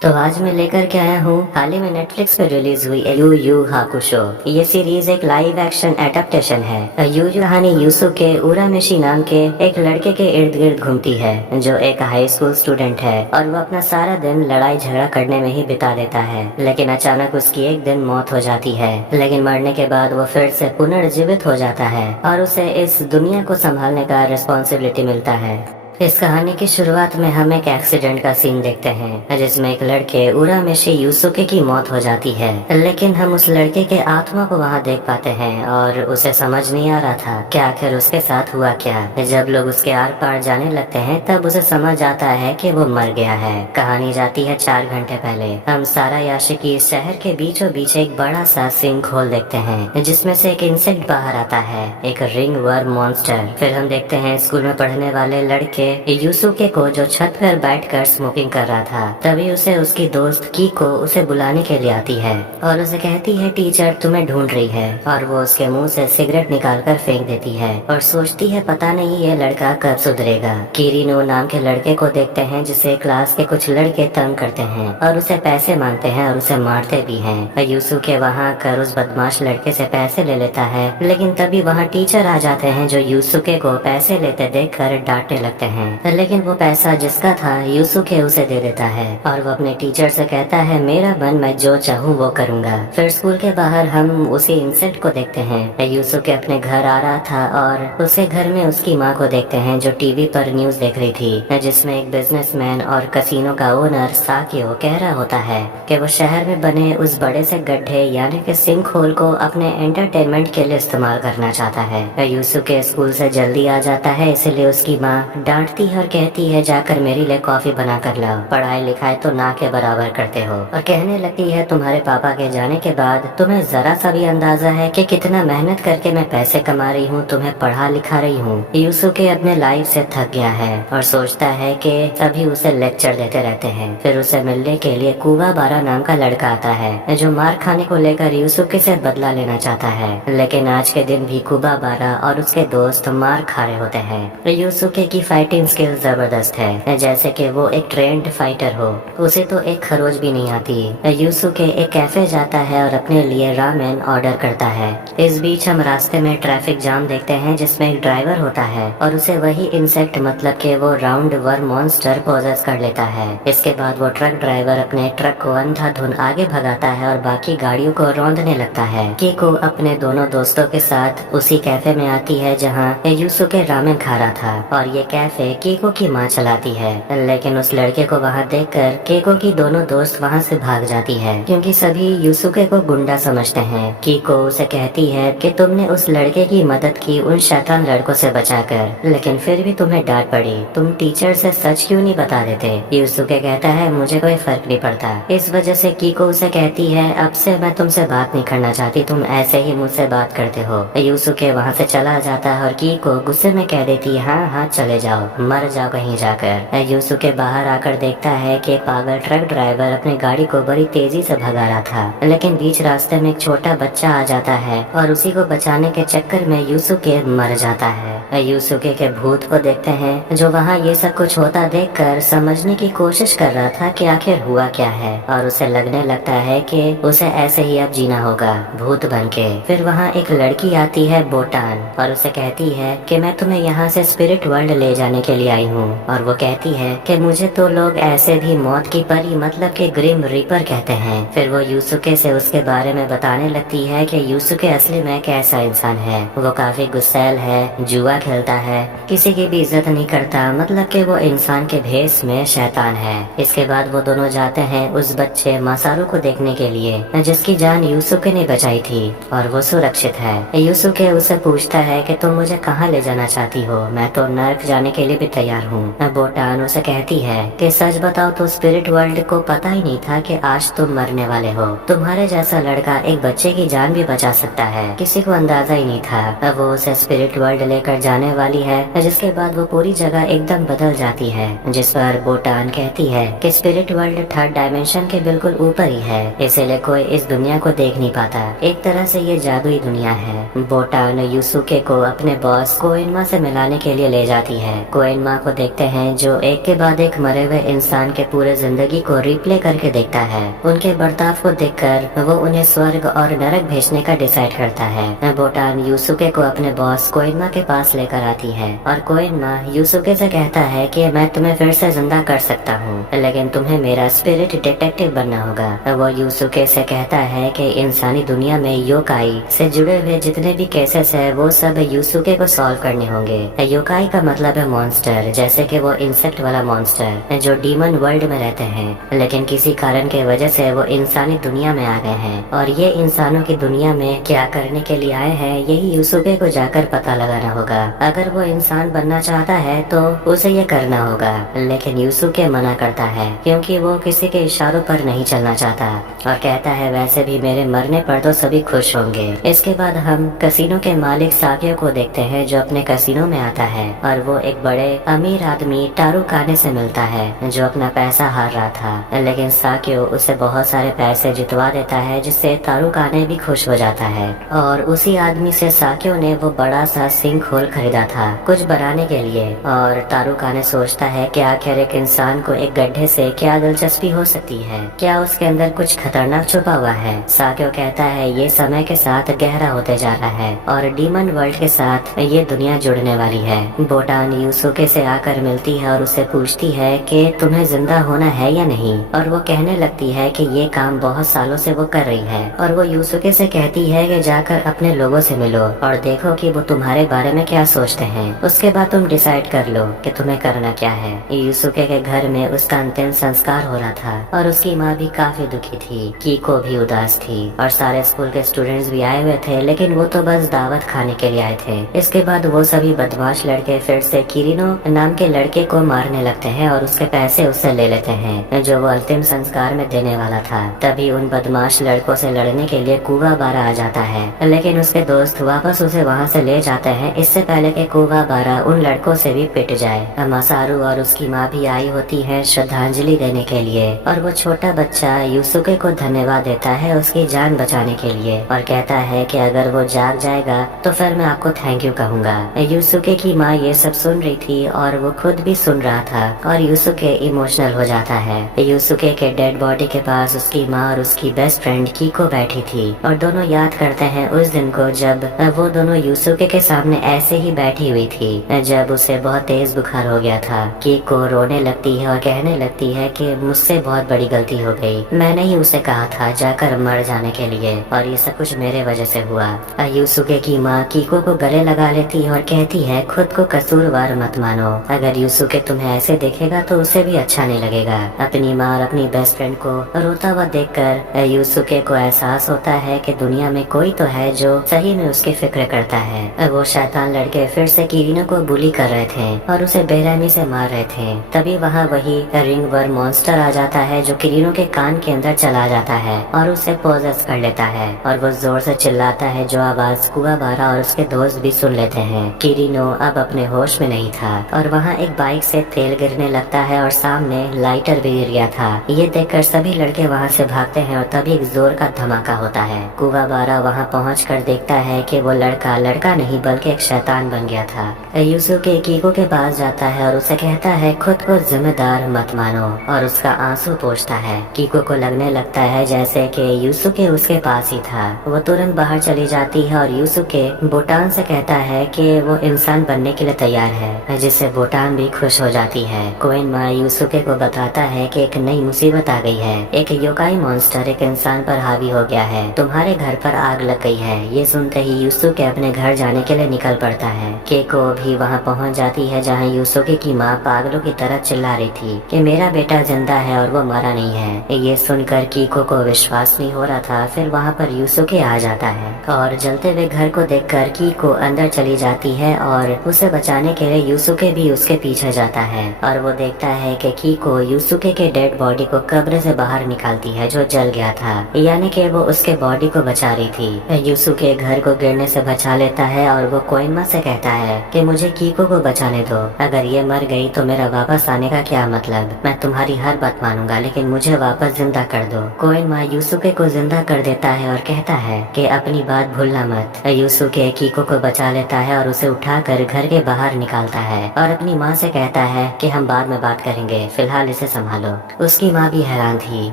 तो आज मैं लेकर के आया हूँ हाल ही में नेटफ्लिक्स पे रिलीज हुई यू यू हाकुशो। ये सीरीज एक लाइव एक्शन एडेप्टेशन है। यू यू कहानी यूसुके उरामेशी नाम के एक लड़के के इर्द गिर्द घूमती है जो एक हाई स्कूल स्टूडेंट है और वो अपना सारा दिन लड़ाई झगड़ा करने में ही बिता देता है। लेकिन अचानक उसकी एक दिन मौत हो जाती है, लेकिन मरने के बाद वो फिर से पुनर्जीवित हो जाता है और उसे इस दुनिया को संभालने का रिस्पॉन्सिबिलिटी मिलता है। इस कहानी की शुरुआत में हम एक एक्सीडेंट का सीन देखते हैं जिसमें एक लड़के उरामेशी यूसुके की मौत हो जाती है। लेकिन हम उस लड़के के आत्मा को वहां देख पाते हैं और उसे समझ नहीं आ रहा था कि आखिर उसके साथ हुआ क्या। जब लोग उसके आर पार जाने लगते हैं तब उसे समझ आता है कि वो मर गया है। कहानी जाती है 4 घंटे पहले। हम सारा याशिकी इस शहर के बीचों बीच एक बड़ा सा सिंक होल देखते हैं जिसमें से एक इंसेक्ट बाहर आता है, एक रिंग वर्म मॉन्स्टर। फिर हम देखते हैं स्कूल में पढ़ने वाले लड़के यूसुके को जो छत पर बैठकर स्मोकिंग कर रहा था। तभी उसे उसकी दोस्त कीको उसे बुलाने के लिए आती है और उसे कहती है टीचर तुम्हें ढूंढ रही है, और वो उसके मुंह से सिगरेट निकालकर फेंक देती है और सोचती है पता नहीं ये लड़का कब सुधरेगा। किरीनो नाम के लड़के को देखते हैं जिसे क्लास के कुछ लड़के तंग करते हैं और उसे पैसे मांगते हैं और उसे मारते भी हैं। यूसुके वहाँ कर उस बदमाश लड़के से पैसे ले लेता है, लेकिन तभी वहाँ टीचर आ जाते हैं जो यूसुके को पैसे लेते देखकर डांटने लगते हैं। लेकिन वो पैसा जिसका था यूसुके उसे दे देता है और वो अपने टीचर से कहता है मेरा मन, मैं जो चाहूँ वो करूँगा। फिर स्कूल के बाहर हम उसी इंसेक्ट को देखते हैं। यूसुके अपने घर आ रहा था और उसके घर में उसकी माँ को देखते हैं जो टीवी पर न्यूज देख रही थी, जिसमें एक बिजनेसमैन और कसिनो का ओनर साकियो कह रहा होता है कि वो शहर में बने उस बड़े से गड्ढे यानी कि सिंक होल को अपने एंटरटेनमेंट के लिए इस्तेमाल करना चाहता है। यूसुके स्कूल से जल्दी आ जाता है, इसलिए उसकी माँ डांटती है और कहती है जाकर मेरे लिए कॉफी बना कर लाओ, पढ़ाई लिखाई तो ना के बराबर करते हो। और कहने लगती है तुम्हारे पापा के जाने के बाद तुम्हें जरा सा भी अंदाजा है कि कितना मेहनत करके मैं पैसे कमा रही हूँ, तुम्हें पढ़ा लिखा रही हूँ। यूसुके अपने लाइफ से थक गया है और सोचता है कि सभी उसे लेक्चर देते रहते हैं। फिर उसे मिलने के लिए कुवाबारा नाम का लड़का आता है जो मार खाने को लेकर यूसुके से बदला लेना चाहता है। लेकिन आज के दिन भी कुवाबारा और उसके दोस्त मार खा रहे होते हैं। यूसुके की फाइटिंग स्किल जबरदस्त है, जैसे कि वो एक ट्रेंड फाइटर हो। उसे तो एक खरोच भी नहीं आती। यूसुके एक कैफे जाता है और अपने लिए रामेन ऑर्डर करता है। इस बीच हम रास्ते में ट्रैफिक जाम देखते हैं जिसमें एक ड्राइवर होता है और उसे वही इंसेक्ट मतलब कि वो राउंड वर्म मॉन्स्टर पोजेस कर लेता है। इसके बाद वो ट्रक ड्राइवर अपने ट्रक को अंधाधुन आगे भगाता है और बाकी गाड़ियों को रौंदने लगता है। कीको अपने दोनों दोस्तों के साथ उसी कैफे में आती है जहाँ यूसुके रामेन खा रहा था और ये कैफे कीको की माँ चलाती है। लेकिन उस लड़के को वहाँ देखकर कीको की दोनों दोस्त वहाँ से भाग जाती है क्योंकि सभी यूसुके को गुंडा समझते हैं। कीको उसे कहती है कि तुमने उस लड़के की मदद की उन शैतान लड़कों से बचाकर, लेकिन फिर भी तुम्हें डांट पड़ी, तुम टीचर से सच क्यों नहीं बता देते। यूसुके कहता है मुझे कोई फर्क नहीं पड़ता। इस वजह से कीको उसे कहती है अब से मैं तुमसे बात नहीं करना चाहती, तुम ऐसे ही मुझसे बात करते हो। यूसुके वहाँ से चला जाता है और कीको गुस्से में कह देती है हाँ हाँ चले जाओ, मर जाओ कहीं जाकर। यूसुके बाहर आकर देखता है कि एक पागल ट्रक ड्राइवर अपनी गाड़ी को बड़ी तेजी से भगा रहा था, लेकिन बीच रास्ते में एक छोटा बच्चा आ जाता है और उसी को बचाने के चक्कर में यूसुके मर जाता है। यूसुके के भूत को देखते हैं जो वहाँ ये सब कुछ होता देखकर समझने की कोशिश कर रहा था कि आखिर हुआ क्या है, और उसे लगने लगता है कि उसे ऐसे ही अब जीना होगा भूत बन के। फिर वहाँ एक लड़की आती है बोटान और उसे कहती है कि मैं तुम्हें यहाँ से स्पिरिट वर्ल्ड ले जाने के लिए आई हूँ, और वो कहती है कि मुझे तो लोग ऐसे भी मौत की परी मतलब के ग्रिम रीपर कहते हैं। फिर वो यूसुके से उसके बारे में बताने लगती है कि यूसुके असली में कैसा इंसान है। वो काफी गुस्सैल है, जुआ खेलता है, किसी की भी इज्जत नहीं करता, मतलब कि वो इंसान के भेष में शैतान है। इसके बाद वो दोनों जाते हैं उस बच्चे मासारू को देखने के लिए जिसकी जान यूसुके ने बचाई थी और वो सुरक्षित है। यूसुके उसे पूछता है कि तुम मुझे कहाँ ले जाना चाहती हो, मैं तो नर्क जाने के लिए भी तैयार हूँ। बोटान उसे कहती है कि सच बताओ तो स्पिरिट वर्ल्ड को पता ही नहीं था कि आज तुम मरने वाले हो। तुम्हारे जैसा लड़का एक बच्चे की जान भी बचा सकता है, किसी को अंदाजा ही नहीं था। अब वो उसे स्पिरिट वर्ल्ड लेकर जाने वाली है, जिसके बाद वो पूरी जगह एकदम बदल जाती है। जिस पर बोटान कहती है कि स्पिरिट वर्ल्ड 3rd डायमेंशन के बिल्कुल ऊपर ही है, इसीलिए कोई इस दुनिया को देख नहीं पाता। एक तरह से ये जादुई दुनिया है। बोटान यूसुके को अपने बॉस कोइनमा से मिलाने के लिए ले जाती है। कोएनमा को देखते हैं जो एक के बाद एक मरे हुए इंसान के पूरे जिंदगी को रिप्ले करके देखता है। उनके बर्ताव को देखकर वो उन्हें स्वर्ग और नरक भेजने का डिसाइड करता है। बोटान यूसुके को अपने बॉस कोएनमा के पास लेकर आती है और कोएनमा यूसुके से कहता है कि मैं तुम्हें फिर से जिंदा कर सकता हूँ, लेकिन तुम्हें मेरा स्पिरिट डिटेक्टिव बनना होगा। वो यूसुके से कहता है कि इंसानी दुनिया में योकाई से जुड़े हुए जितने भी केसेस है वो सब यूसुके को सॉल्व करने होंगे। योकाई का मतलब है मॉन्स्टर, जैसे कि वो इंसेक्ट वाला मॉन्स्टर जो डीमन वर्ल्ड में रहते हैं, लेकिन किसी कारण के वजह से वो इंसानी दुनिया में आ गए हैं और ये इंसानों की दुनिया में क्या करने के लिए आए हैं यही यूसुके को जाकर पता लगाना होगा। अगर वो इंसान बनना चाहता है तो उसे ये करना होगा, लेकिन यूसुके मना करता है क्योंकि वो किसी के इशारों पर नहीं चलना चाहता और कहता है वैसे भी मेरे मरने पर तो सभी खुश होंगे। इसके बाद हम कसिनो के मालिक साकियो को देखते हैं जो अपने कसिनो में आता है और वो एक बड़े अमीर आदमी टारू काने से मिलता है जो अपना पैसा हार रहा था, लेकिन साकियो उसे बहुत सारे पैसे जितवा देता है जिससे तारू काने भी खुश हो जाता है। और उसी आदमी से साकियो ने वो बड़ा सा सिंक होल खरीदा था कुछ बनाने के लिए और तारू काने सोचता है कि आखिर एक इंसान को एक गड्ढे से क्या दिलचस्पी हो सकती है, क्या उसके अंदर कुछ खतरनाक छुपा हुआ है। साकियो कहता है ये समय के साथ गहरा होते जा रहा है और डीमन वर्ल्ड के साथ ये दुनिया जुड़ने वाली है। बोटान यूसुके से आकर मिलती है और उसे पूछती है कि तुम्हें जिंदा होना है या नहीं, और वो कहने लगती है कि ये काम बहुत सालों से वो कर रही है और वो यूसुके से कहती है कि जाकर अपने लोगों से मिलो और देखो कि वो तुम्हारे बारे में क्या सोचते हैं, उसके बाद तुम डिसाइड कर लो कि तुम्हें करना क्या है। यूसुके के घर में उसका अंतिम संस्कार हो रहा था और उसकी माँ भी काफी दुखी थी, कीको भी उदास थी और सारे स्कूल के स्टूडेंट्स भी आए हुए थे, लेकिन वो तो बस दावत खाने के लिए आए थे। इसके बाद वो सभी बदमाश लड़के फिर से किरिनो नाम के लड़के को मारने लगते हैं और उसके पैसे उससे ले लेते हैं जो वो अंतिम संस्कार में देने वाला था। तभी उन बदमाश लड़कों से लड़ने के लिए कुवाबारा आ जाता है, लेकिन उसके दोस्त वापस उसे वहाँ से ले जाते हैं इससे पहले कि कुवाबारा उन लड़कों से भी पिट जाए। मसारू और उसकी माँ भी आई होती है श्रद्धांजलि देने के लिए और वो छोटा बच्चा यूसुके को धन्यवाद देता है उसकी जान बचाने के लिए और कहता है कि अगर वो जाग जाएगा तो फिर मैं आपको थैंक यू कहूँगा। यूसुके की माँ ये सब सुन रही थी और वो खुद भी सुन रहा था और यूसुके इमोशनल हो जाता है। यूसुके के डेड बॉडी के पास उसकी माँ और उसकी बेस्ट फ्रेंड कीको बैठी थी और दोनों याद करते हैं उस दिन को जब वो दोनों यूसुके के सामने ऐसे ही बैठी हुई थी जब उसे बहुत तेज बुखार हो गया था। कीको रोने लगती है और कहने लगती है कि मुझसे बहुत बड़ी गलती हो गई, मैंने ही उसे कहा था जाकर मर जाने के लिए और ये सब कुछ मेरे वजह से हुआ। यूसुके की माँ कीको को गले लगा लेती है और कहती है खुद को कसूरवार मत मानो, अगर यूसुके तुम्हें ऐसे देखेगा तो उसे भी अच्छा नहीं लगेगा। अपनी माँ और अपनी बेस्ट फ्रेंड को रोता हुआ देखकर यूसुके को एहसास होता है कि दुनिया में कोई तो है जो सही में उसकी फिक्र करता है। वो शैतान लड़के फिर से किरिनो को बुली कर रहे थे और उसे बेरहमी से मार रहे थे। तभी वहाँ वही रिंग वर्म मॉन्स्टर आ जाता है जो किरिनो के कान के अंदर चला जाता है और उसे पोजेस कर लेता है और वो जोर से चिल्लाता है जो आवाज कुवाबारा और उसके दोस्त भी सुन लेते हैं। किरिनो अब अपने होश में नहीं था और वहाँ एक बाइक से तेल गिरने लगता है और सामने लाइटर भी गिर गया था। ये देखकर सभी लड़के वहाँ से भागते हैं और तभी एक जोर का धमाका होता है। कुवाबारा वहाँ पहुँचकर देखता है कि वो लड़का नहीं बल्कि एक शैतान बन गया था। यूसुके कीको के पास जाता है और उसे कहता है खुद को जिम्मेदार मत मानो और उसका आंसू पोंछता है। कीको को लगने लगता है जैसे कि यूसुके उसके पास ही था। वो तुरंत बाहर चली जाती है और यूसुके बोटान से कहता है कि वो इंसान बनने के लिए तैयार है, जिससे बोटान भी खुश हो जाती है। कोएनमा यूसुके को बताता है कि एक नई मुसीबत आ गई है, एक योकाई मॉन्स्टर एक इंसान पर हावी हो गया है, तुम्हारे घर पर आग लग गई है। ये सुनते ही यूसुके अपने घर जाने के लिए निकल पड़ता है। केको भी वहाँ पहुँच जाती है जहाँ यूसुके की माँ पागलों की तरह चिल्ला रही थी कि मेरा बेटा जिंदा है और वो मरा नहीं है। ये सुनकर कीको को विश्वास नहीं हो रहा था। फिर वहाँ पर यूसुके आ जाता है और जलते हुए घर को देखकर कीको अंदर चली जाती है और उसे बचाने के लिए यूसुके भी उसके पीछे जाता है और वो देखता है कि कीको यूसुके के डेड बॉडी को कब्र से बाहर निकालती है जो जल गया था, यानी कि वो उसके बॉडी को बचा रही थी। यूसुके घर को गिरने से बचा लेता है और वो कोएनमा से कहता है कि मुझे कीको को बचाने दो, अगर ये मर गई तो मेरा वापस आने का क्या मतलब, मैं तुम्हारी हर बात मानूंगा लेकिन मुझे वापस जिंदा कर दो। कोएनमा यूसुके को जिंदा कर देता है और कहता है कि अपनी बात भूलना मत। यूसुके कीको को बचा लेता है और उसे उठाकर घर के बाहर निकालता है और अपनी माँ से कहता है कि हम बाद में बात करेंगे, फिलहाल इसे संभालो। उसकी माँ भी हैरान थी।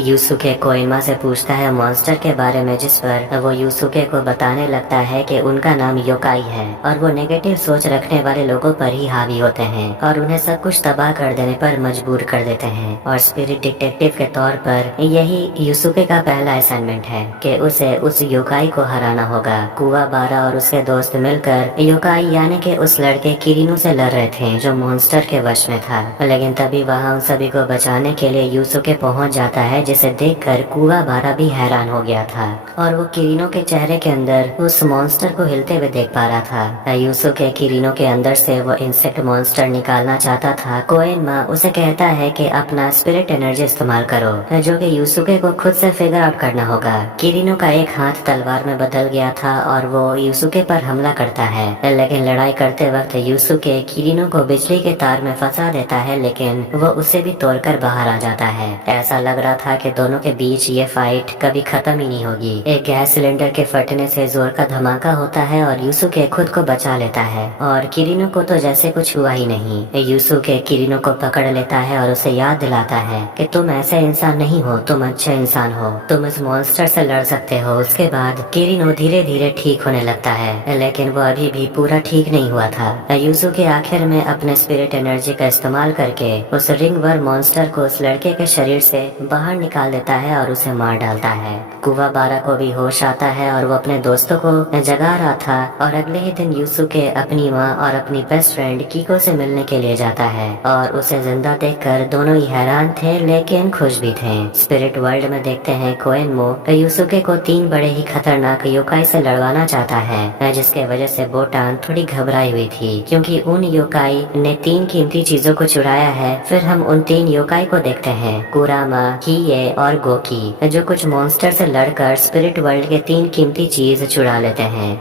यूसुके कोइनमा से पूछता है मॉन्स्टर के बारे में, जिस पर वो यूसुके को बताने लगता है कि उनका नाम योकाई है और वो नेगेटिव सोच रखने वाले लोगों पर ही हावी होते हैं और उन्हें सब कुछ तबाह कर देने पर मजबूर कर देते हैं। और स्पिरिट डिटेक्टिव के तौर पर यही यूसुके का पहला असाइनमेंट है कि उसे उस योकाई को हराना होगा। कुवाबारा और उसके दोस्त मिलकर योकाई यानी कि उस लड़के किरिनु से लड़ रहे थे जो मॉन्स्टर के वश में था, लेकिन तभी वहाँ उन सभी को बचाने के लिए यूसुके पहुँच जाता है, जिसे देखकर कुवाबारा भी हैरान हो गया था और वो किरिनो के चेहरे के अंदर उस मॉन्स्टर को हिलते हुए देख पा रहा था। यूसुके किरिनो के अंदर से वो इंसेक्ट मॉन्स्टर निकालना चाहता था। कोएनमा उसे कहता है कि अपना स्पिरिट एनर्जी इस्तेमाल करो, जो कि यूसुके को खुद से फिगर आउट करना होगा। किरिनो का एक हाथ तलवार में बदल गया था और वो यूसुके पर हमला करता है, लेकिन लड़ाई करते वक्त यूसुके किरिनो को बिजली के तार में फंसा देता है, लेकिन वो उसे भी तोड़कर बाहर आ जाता है। ऐसा लग रहा था कि दोनों के बीच ये फाइट कभी खत्म ही नहीं होगी। एक गैस सिलेंडर के फटने से जोर का धमाका होता है और यूसुके खुद को बचा लेता है और किरिनो को तो जैसे कुछ हुआ ही नहीं। यूसुके किरिनो को पकड़ लेता है और उसे याद दिलाता है कि तुम ऐसे इंसान नहीं हो, तुम अच्छे इंसान हो, तुम इस मॉन्स्टर से लड़ सकते हो। उसके बाद किरिनो धीरे धीरे ठीक होने लगता है, लेकिन वो अभी भी पूरा ठीक नहीं हुआ था। यूसुके आखिर में अपने स्पिरिट एनर्जी का इस्तेमाल करके उस रिंगवर्म मॉन्स्टर को उस लड़के के शरीर से बाहर निकाल देता है और उसे मार डालता है। कुवाबारा को भी होश आता है और वो अपने दोस्तों को जगा रहा था और अगले ही दिन यूसुके अपनी माँ और अपनी बेस्ट फ्रेंड कीको से मिलने के लिए जाता है और उसे जिंदा देखकर दोनों ही हैरान थे लेकिन खुश भी थे। स्पिरिट वर्ल्ड में देखते हैं कोएनमो यूसुके को 3 बड़े ही खतरनाक योकाई से लड़वाना चाहता है, जिसके वजह से बोटान थोड़ी घबराई हुई थी क्योंकि उन योकाई ने 3 कीमती चीजों को चुराया है। फिर हम उन 3 योकाई को देखते हैं, कुरामा, हिये और गोकी, जो कुछ मॉन्स्टर से लड़कर स्पिरिट वर्ल्ड के 3 कीमती चीज चुरा लेते हैं।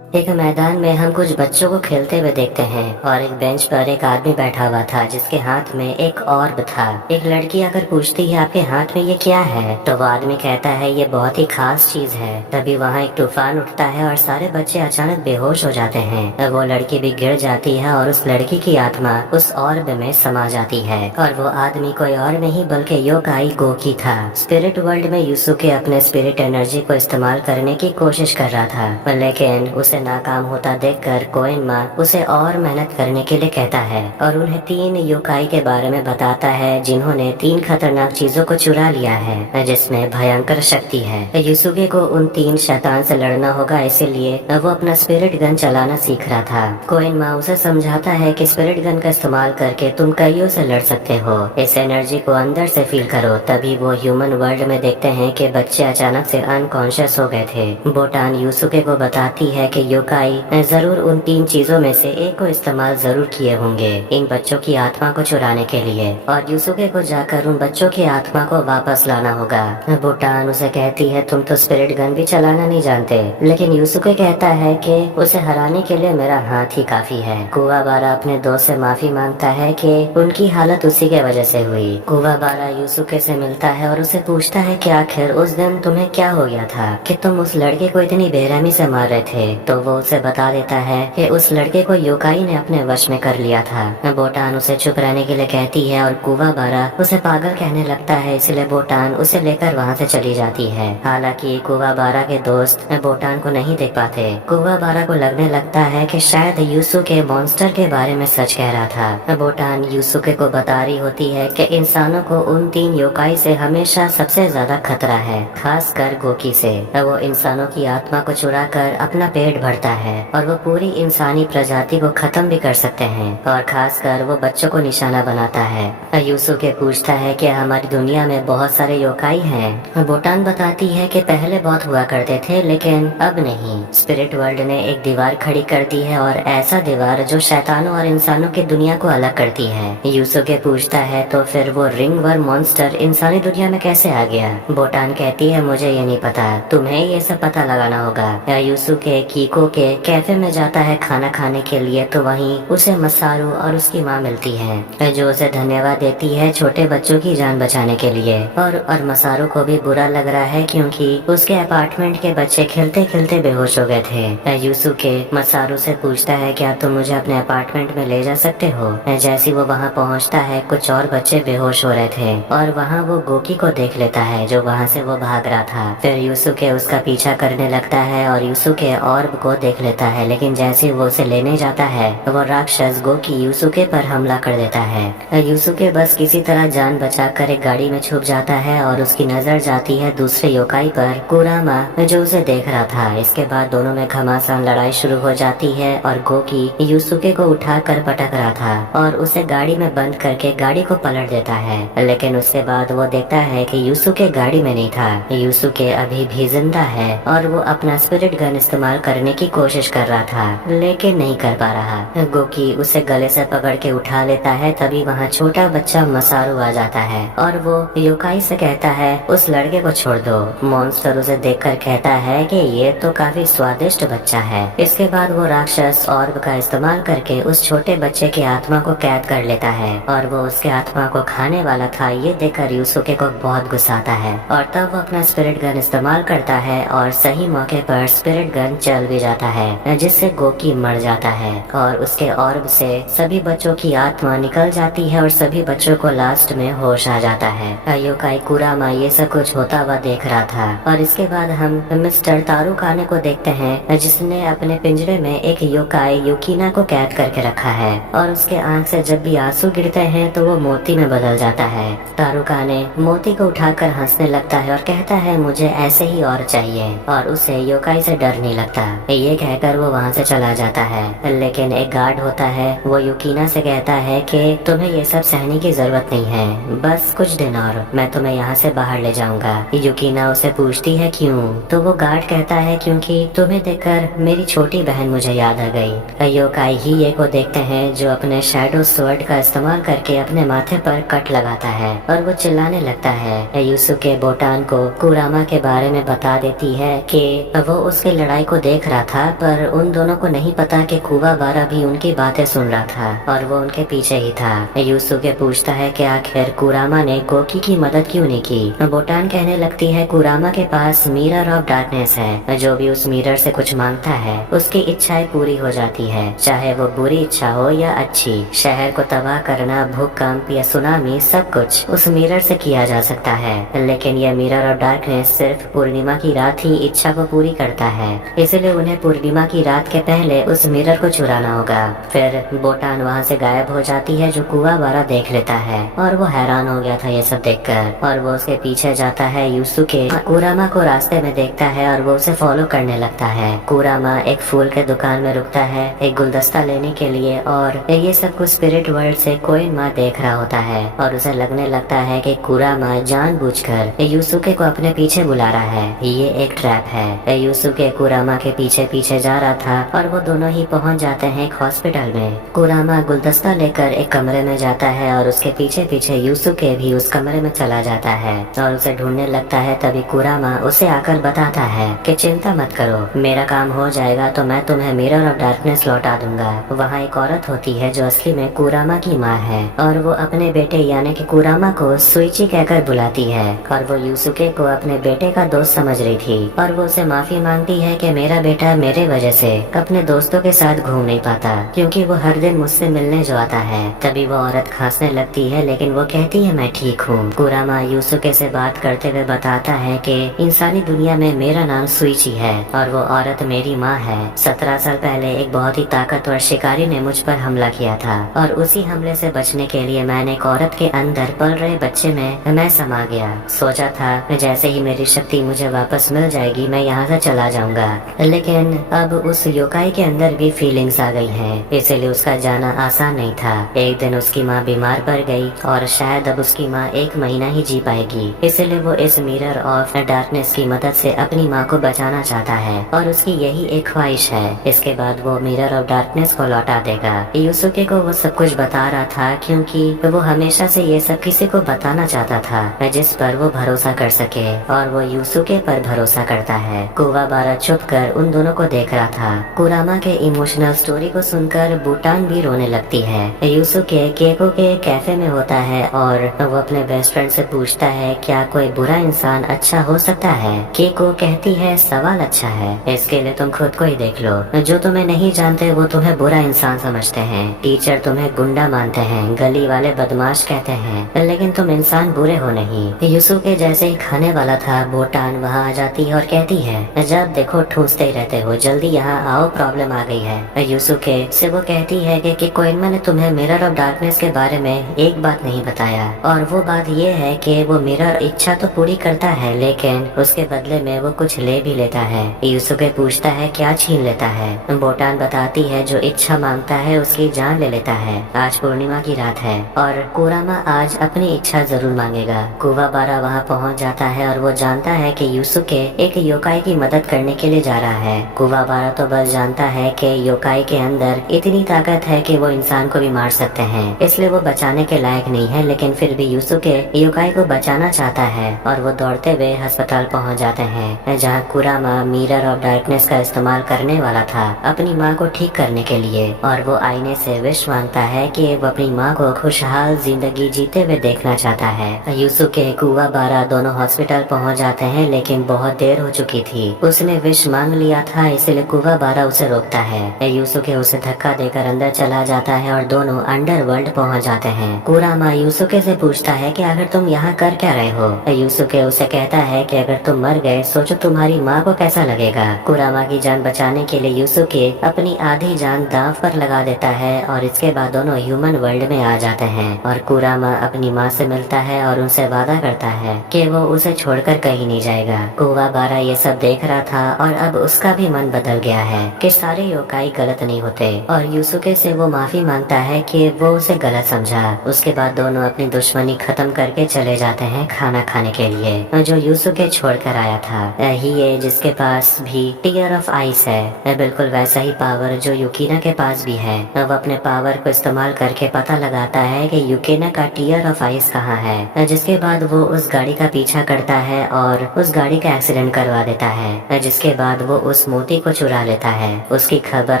एक मैदान में हम कुछ बच्चों को खेलते हुए देखते हैं और एक बेंच पर एक आदमी बैठा हुआ था जिसके हाथ में एक ऑर्ब था। एक लड़की आकर पूछती है आपके हाथ में ये क्या है, तो वो आदमी कहता है ये बहुत ही खास चीज है। तभी वहाँ एक तूफान उठता है और सारे बच्चे अचानक बेहोश हो जाते हैं। वो लड़की भी गिर जाती है और उस लड़की की आत्मा उस ऑर्ब में समा जाती है और वो आदमी कोई और नहीं बल्कि योकाई गोकी था। स्पिरिट वर्ल्ड में यूसुके अपने स्पिरिट एनर्जी को इस्तेमाल करने की कोशिश कर रहा था, लेकिन उसे नाकाम होता देखकर कोएनमा उसे और मेहनत करने के लिए कहता है और उन्हें 3 योकाई के बारे में बताता है जिन्होंने 3 खतरनाक चीजों को चुरा लिया है, जिसमें भयंकर शक्ति है। यूसुके को उन 3 शैतान से लड़ना होगा, इसीलिए वो अपना स्पिरिट गन चलाना सीख रहा था। कोएनमा उसे समझाता है कि स्पिरिट गन का इस्तेमाल करके तुम कईयों से लड़ सकते हो, इस एनर्जी को अंदर से फील करो। तभी वो ह्यूमन वर्ल्ड में देखते हैं कि बच्चे अचानक से अनकॉन्शियस हो गए थे। बोटान यूसुके को बताती है कि योकाई जरूर उन 3 चीजों में से एक को इस्तेमाल जरूर किए होंगे इन बच्चों की आत्मा को चुराने के लिए, और यूसुके को जाकर उन बच्चों की आत्मा को वापस लाना होगा। बोटान उसे कहती है तुम तो स्पिरिट गन भी चलाना नहीं जानते, लेकिन यूसुके कहता है कि उसे हराने के लिए मेरा हाथ ही काफी है। कुवाबारा अपने दोस्त से माफी मांगता है कि उनकी हालत उसी के वजह से हुई। कुवाबारा यूसुके से मिलता है और उसे पूछता है कि आखिर उस दिन तुम्हें क्या हो गया था कि तुम उस लड़के को इतनी बेरहमी से मार रहे थे। तो वो उसे बता देता है कि उस लड़के को योकाई ने अपने वश में कर लिया था। बोटान उसे चुप रहने के लिए कहती है और कुवाबारा उसे पागल कहने लगता है, इसलिए बोटान उसे लेकर वहाँ से चली जाती है। हालांकि कुवाबारा के दोस्त बोटान को नहीं देख पाते। कुवाबारा को लगने लगता है कि शायद यूसुके मॉन्स्टर के बारे में सच कह रहा था। बोटान यूसुके को बता रही होती है कि इंसानों को उन 3 योकाई से हमेशा सबसे ज्यादा खतरा है, खासकर गोकी से। वो इंसानों की आत्मा को चुरा कर अपना पेट भरता है और वो पूरी इंसानी प्रजाति को खत्म भी कर सकते हैं, और खासकर वो बच्चों को निशाना बनाता है। यूसुके पूछता है कि हमारी दुनिया में बहुत सारे योकाई हैं। बोटान बताती है कि पहले बहुत हुआ करते थे लेकिन अब नहीं। स्पिरिट वर्ल्ड ने एक दीवार खड़ी कर दी है, और ऐसा दीवार जो शैतानों और इंसानों की दुनिया को अलग करती है। यूसुके पूछता है तो फिर वो रिंगवर्म मॉन्स्टर इंसानी दुनिया में कैसे आ गया। बोटान कहती है मुझे ये नहीं पता, तुम्हें ये सब पता लगाना होगा। यूसुके कीको गोके कैफे में जाता है खाना खाने के लिए, तो वहीं उसे मसारू और उसकी माँ मिलती है जो उसे धन्यवाद देती है छोटे बच्चों की जान बचाने के लिए। और मसारू को भी बुरा लग रहा है क्योंकि उसके अपार्टमेंट के बच्चे खेलते खेलते बेहोश हो गए थे। यूसुके मसारू से पूछता है क्या तुम मुझे अपने अपार्टमेंट में ले जा सकते हो। जैसे वो वहाँ पहुँचता है कुछ और बच्चे बेहोश हो रहे थे और वहाँ वो गोकी को देख लेता है जो वहाँ से वो भाग रहा था। फिर यूसुके उसका पीछा करने लगता है और यूसुके ऑर्ब को देख लेता है, लेकिन जैसे वो उसे लेने जाता है वो राक्षस गोकी यूसुके पर हमला कर देता है। यूसुके बस किसी तरह जान बचाकर एक गाड़ी में छुप जाता है और उसकी नजर जाती है दूसरे योकाई पर, कुरामा, जो उसे देख रहा था। इसके बाद दोनों में घमासान लड़ाई शुरू हो जाती है और गोकी यूसुके को उठाकर पटक रहा था और उसे गाड़ी में बंद करके गाड़ी को पलट देता है। लेकिन उसके बाद वो देखता है कि यूसुके गाड़ी में नहीं था, यूसुके अभी भी जिंदा है और वो अपना स्पिरिट गन इस्तेमाल करने की कोशिश कर रहा था लेकिन नहीं कर पा रहा। गोकी उसे गले से पकड़ के उठा लेता है। तभी वहाँ छोटा बच्चा मसारू आ जाता है और वो योकाई से कहता है उस लड़के को छोड़ दो। मॉन्स्टर उसे देखकर कहता है कि ये तो काफी स्वादिष्ट बच्चा है। इसके बाद वो राक्षस ऑर्ब का इस्तेमाल करके उस छोटे बच्चे की आत्मा को कैद कर लेता है और वो उसके आत्मा को खाने वाला था। ये देखकर यूसुके को बहुत गुस्सा आता है और तब वो अपना स्पिरिट गन इस्तेमाल करता है और सही मौके पर स्पिरिट गन चल भी जाता है जिससे गोकी मर जाता है और उसके ऑर्ब से सभी बच्चों की आत्मा निकल जाती है और सभी बच्चों को लास्ट में होश आ जाता है। योकाई कुरामा ये सब कुछ होता हुआ देख रहा था और इसके बाद हम मिस्टर तारुकाने को देखते हैं जिसने अपने पिंजरे में एक योकाई युकीना को कैद करके रखा है और उसके आंख से जब भी आंसू गिरते हैं तो वो मोती में बदल जाता है। तारुकाने मोती को उठाकर हंसने लगता है और कहता है मुझे ऐसे ही और चाहिए और उसे योकाई से डर नहीं लगता। ये कहकर वो वहाँ से चला जाता है। लेकिन एक गार्ड होता है वो युकीना से कहता है कि तुम्हें ये सब सहने की जरूरत नहीं है, बस कुछ दिन और मैं तुम्हें यहाँ से बाहर ले जाऊंगा। युकीना उसे पूछती है क्यों, तो वो गार्ड कहता है क्योंकि तुम्हें देखकर मेरी छोटी बहन मुझे याद आ गई। योकाई ही को देखते हैं जो अपने शैडो स्वॉर्ड का इस्तेमाल करके अपने माथे पर कट लगाता है और वो चिल्लाने लगता है। यूसुके बोटान को कुरामा के बारे में बता देती है कि वो उसकी लड़ाई को देख रहा था पर उन दोनों को नहीं पता कि कुवाबारा भी उनकी बातें सुन रहा था और वो उनके पीछे ही था। यूसुके पूछता है कि आखिर कुरामा ने गोकी की मदद क्यों नहीं की। बोटान कहने लगती है कुरामा के पास मिरर ऑफ डार्कनेस है, जो भी उस मिरर से कुछ मांगता है उसकी इच्छाएं पूरी हो जाती है, चाहे वो बुरी इच्छा हो या अच्छी। शहर को तबाह करना, भूकंप या सुनामी, सब कुछ उस मिरर से किया जा सकता है। लेकिन यह मिरर ऑफ डार्कनेस सिर्फ पूर्णिमा की रात ही इच्छा को पूरी करता है, इसलिए उन्हें पूर्णिमा की रात के पहले उस मिरर को चुराना होगा। फिर बोटान वहाँ से गायब हो जाती है जो कुवाबारा देख लेता है और वो हैरान हो गया था ये सब देखकर और वो उसके पीछे जाता है। यूसुके कुरामा को रास्ते में देखता है और वो उसे फॉलो करने लगता है। कुरामा एक फूल के दुकान में रुकता है एक गुलदस्ता लेने के लिए और ये सब कुछ स्पिरिट वर्ल्ड से कोइनमा देख रहा होता है और उसे लगने लगता है कि कुरामा जानबूझकर यूसुके को अपने पीछे बुला रहा है, ये एक ट्रैप है। यूसुके कुरामा के पीछे पीछे जा रहा था और वो दोनों ही पहुंच जाते हैं एक हॉस्पिटल में। कुरामा गुलदस्ता लेकर एक कमरे में जाता है और उसके पीछे पीछे यूसुके भी उस कमरे में चला जाता है और उसे ढूंढने लगता है। तभी कुरामा उसे आकर बताता है कि चिंता मत करो, मेरा काम हो जाएगा तो मैं तुम्हें मिरर ऑफ डार्कनेस लौटा दूंगा। वहाँ एक औरत होती है जो असली में कुरामा की माँ है और वो अपने बेटे यानी कि कुरामा को सुइची कहकर बुलाती है और वो यूसुके को अपने बेटे का दोस्त समझ रही थी और वो उसे माफी मांगती है कि मेरा बेटा मेरे वजह से अपने दोस्तों के साथ घूम नहीं पाता क्योंकि वो हर दिन मुझसे मिलने जो आता है। तभी वो औरत खांसने लगती है लेकिन वो कहती है मैं ठीक हूँ। कुरामा यूसुके से बात करते हुए बताता है कि इंसानी दुनिया में मेरा नाम सुइची है और वो औरत मेरी माँ है। 17 साल पहले एक बहुत ही ताकतवर शिकारी ने मुझ पर हमला किया था और उसी हमले से बचने के लिए मैंने एक औरत के अंदर पल रहे बच्चे में मैं समा गया। सोचा था जैसे ही मेरी शक्ति मुझे वापस मिल जाएगी मैं यहाँ से चला जाऊंगा, लेकिन अब उस योकाई के अंदर भी फीलिंग्स आ गई हैं, इसलिए उसका जाना आसान नहीं था। एक दिन उसकी माँ बीमार पड़ गई और शायद अब उसकी माँ 1 महीना ही जी पाएगी, इसलिए वो इस मिरर ऑफ डार्कनेस की मदद से अपनी माँ को बचाना चाहता है और उसकी यही एक ख्वाहिश है। इसके बाद वो मिरर ऑफ डार्कनेस को लौटा देगा। यूसुके को वो सब कुछ बता रहा था क्योंकि वो हमेशा से ये सब किसी को बताना चाहता था जिस पर वो भरोसा कर सके और वो यूसुके पर भरोसा करता है। कुवाबारा छुपकर उन दोनों दोनों को देख रहा था। कुरामा के इमोशनल स्टोरी को सुनकर बूटान भी रोने लगती है। यूसुके केको के कैफे में होता है और वो अपने बेस्ट फ्रेंड से पूछता है क्या कोई बुरा इंसान अच्छा हो सकता है। केको कहती है सवाल अच्छा है, इसके लिए तुम खुद को ही देख लो। जो तुम्हें नहीं जानते वो तुम्हें बुरा इंसान समझते हैं, टीचर तुम्हें गुंडा मानते हैं, गली वाले बदमाश कहते हैं, लेकिन तुम इंसान बुरे हो नहीं। यूसुके जैसे ही खाने वाला था, बूटान वहाँ आ जाती है और कहती है जब देखो ठूंसते ही रहते हो, जल्दी यहाँ आओ, प्रॉब्लम आ गई है। यूसुके से वो कहती है कि कोइनमा ने तुम्हें मिरर ऑफ डार्कनेस के बारे में एक बात नहीं बताया, और वो बात ये है कि वो मिरर इच्छा तो पूरी करता है लेकिन उसके बदले में वो कुछ ले भी लेता है। यूसुके पूछता है क्या छीन लेता है। बूटान बताती है जो इच्छा मांगता है उसकी जान ले लेता है। आज पूर्णिमा की रात है और कुरामा आज अपनी इच्छा जरूर मांगेगा। कुवाबारा वहाँ पहुँच जाता है और वो जानता है कि यूसुके एक योकाई की मदद करने के लिए जा रहा है। कुवाबारा तो बस जानता है कि योकाई के अंदर इतनी ताकत है कि वो इंसान को भी मार सकते हैं, इसलिए वो बचाने के लायक नहीं है, लेकिन फिर भी यूसुके योकाई को बचाना चाहता है और वो दौड़ते हुए अस्पताल पहुंच जाते हैं जहां कुरामा मिरर ऑफ डार्कनेस का इस्तेमाल करने वाला था अपनी माँ को ठीक करने के लिए, और वो आईने से विश मांगता है कि वो अपनी माँ को खुशहाल जिंदगी जीते हुए देखना चाहता है। यूसुके कुवाबारा दोनों हॉस्पिटल पहुंच जाते हैं लेकिन बहुत देर हो चुकी थी। उसने विश मांग लिया था इसलिए कुवाबारा उसे रोकता है। यूसुके उसे धक्का देकर अंदर चला जाता है और दोनों अंडरवर्ल्ड पहुंच जाते हैं। कुरामा यूसुके से पूछता है कि अगर तुम यहाँ कर क्या रहे हो। यूसुके उसे कहता है कि अगर तुम मर गए सोचो तुम्हारी माँ को कैसा लगेगा। कुरामा की जान बचाने के लिए यूसुके अपनी आधी जान दांव पर लगा देता है और इसके बाद दोनों ह्यूमन वर्ल्ड में आ जाते हैं और कुरामा अपनी माँ से मिलता है और उनसे वादा करता है कि वो उसे छोड़कर कहीं नहीं जाएगा। कुवाबारा ये सब देख रहा था और अब उसका भी मन बदल गया है कि सारे योकाई गलत नहीं होते, और यूसुके से वो माफी मांगता है कि वो उसे गलत समझा। उसके बाद दोनों अपनी दुश्मनी खत्म करके चले जाते हैं खाना खाने के लिए जो यूसुके छोड़कर आया था। ही जिसके पास भी टीयर ऑफ आइस है, बिल्कुल वैसा ही पावर जो युकीना के पास भी है। वो अपने पावर को इस्तेमाल करके पता लगाता है कि युकीना का टीयर ऑफ आइस कहाँ है, जिसके बाद वो उस गाड़ी का पीछा करता है और उस गाड़ी का एक्सीडेंट करवा देता है, जिसके बाद वो उस मोती को चुरा लेता है। उसकी खबर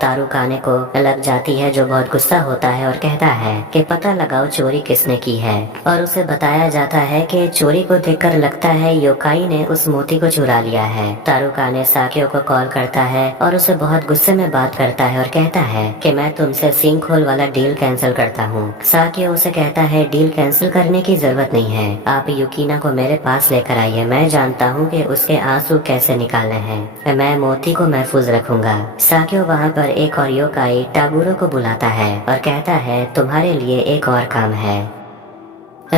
तारुकाने को लग जाती है जो बहुत गुस्सा होता है और कहता है कि पता लगाओ चोरी किसने की है, और उसे बताया जाता है कि चोरी को देखकर लगता है योकाई ने उस मोती को चुरा लिया है। तारुकाने साकियो को कॉल करता है और उसे बहुत गुस्से में बात करता है और कहता है कि मैं तुमसे सिंक होल वाला डील कैंसिल करता हूँ। साकियो उसे कहता है डील कैंसिल करने की जरूरत नहीं है, आप युकीना को मेरे पास लेकर आइए, मैं जानता हूँ कि उसके आंसू कैसे निकालने हैं, मैं मोती को महफूज रखूंगा। साकियो वहाँ पर एक और योकाई टागुरो को बुलाता है और कहता है तुम्हारे लिए एक और काम है।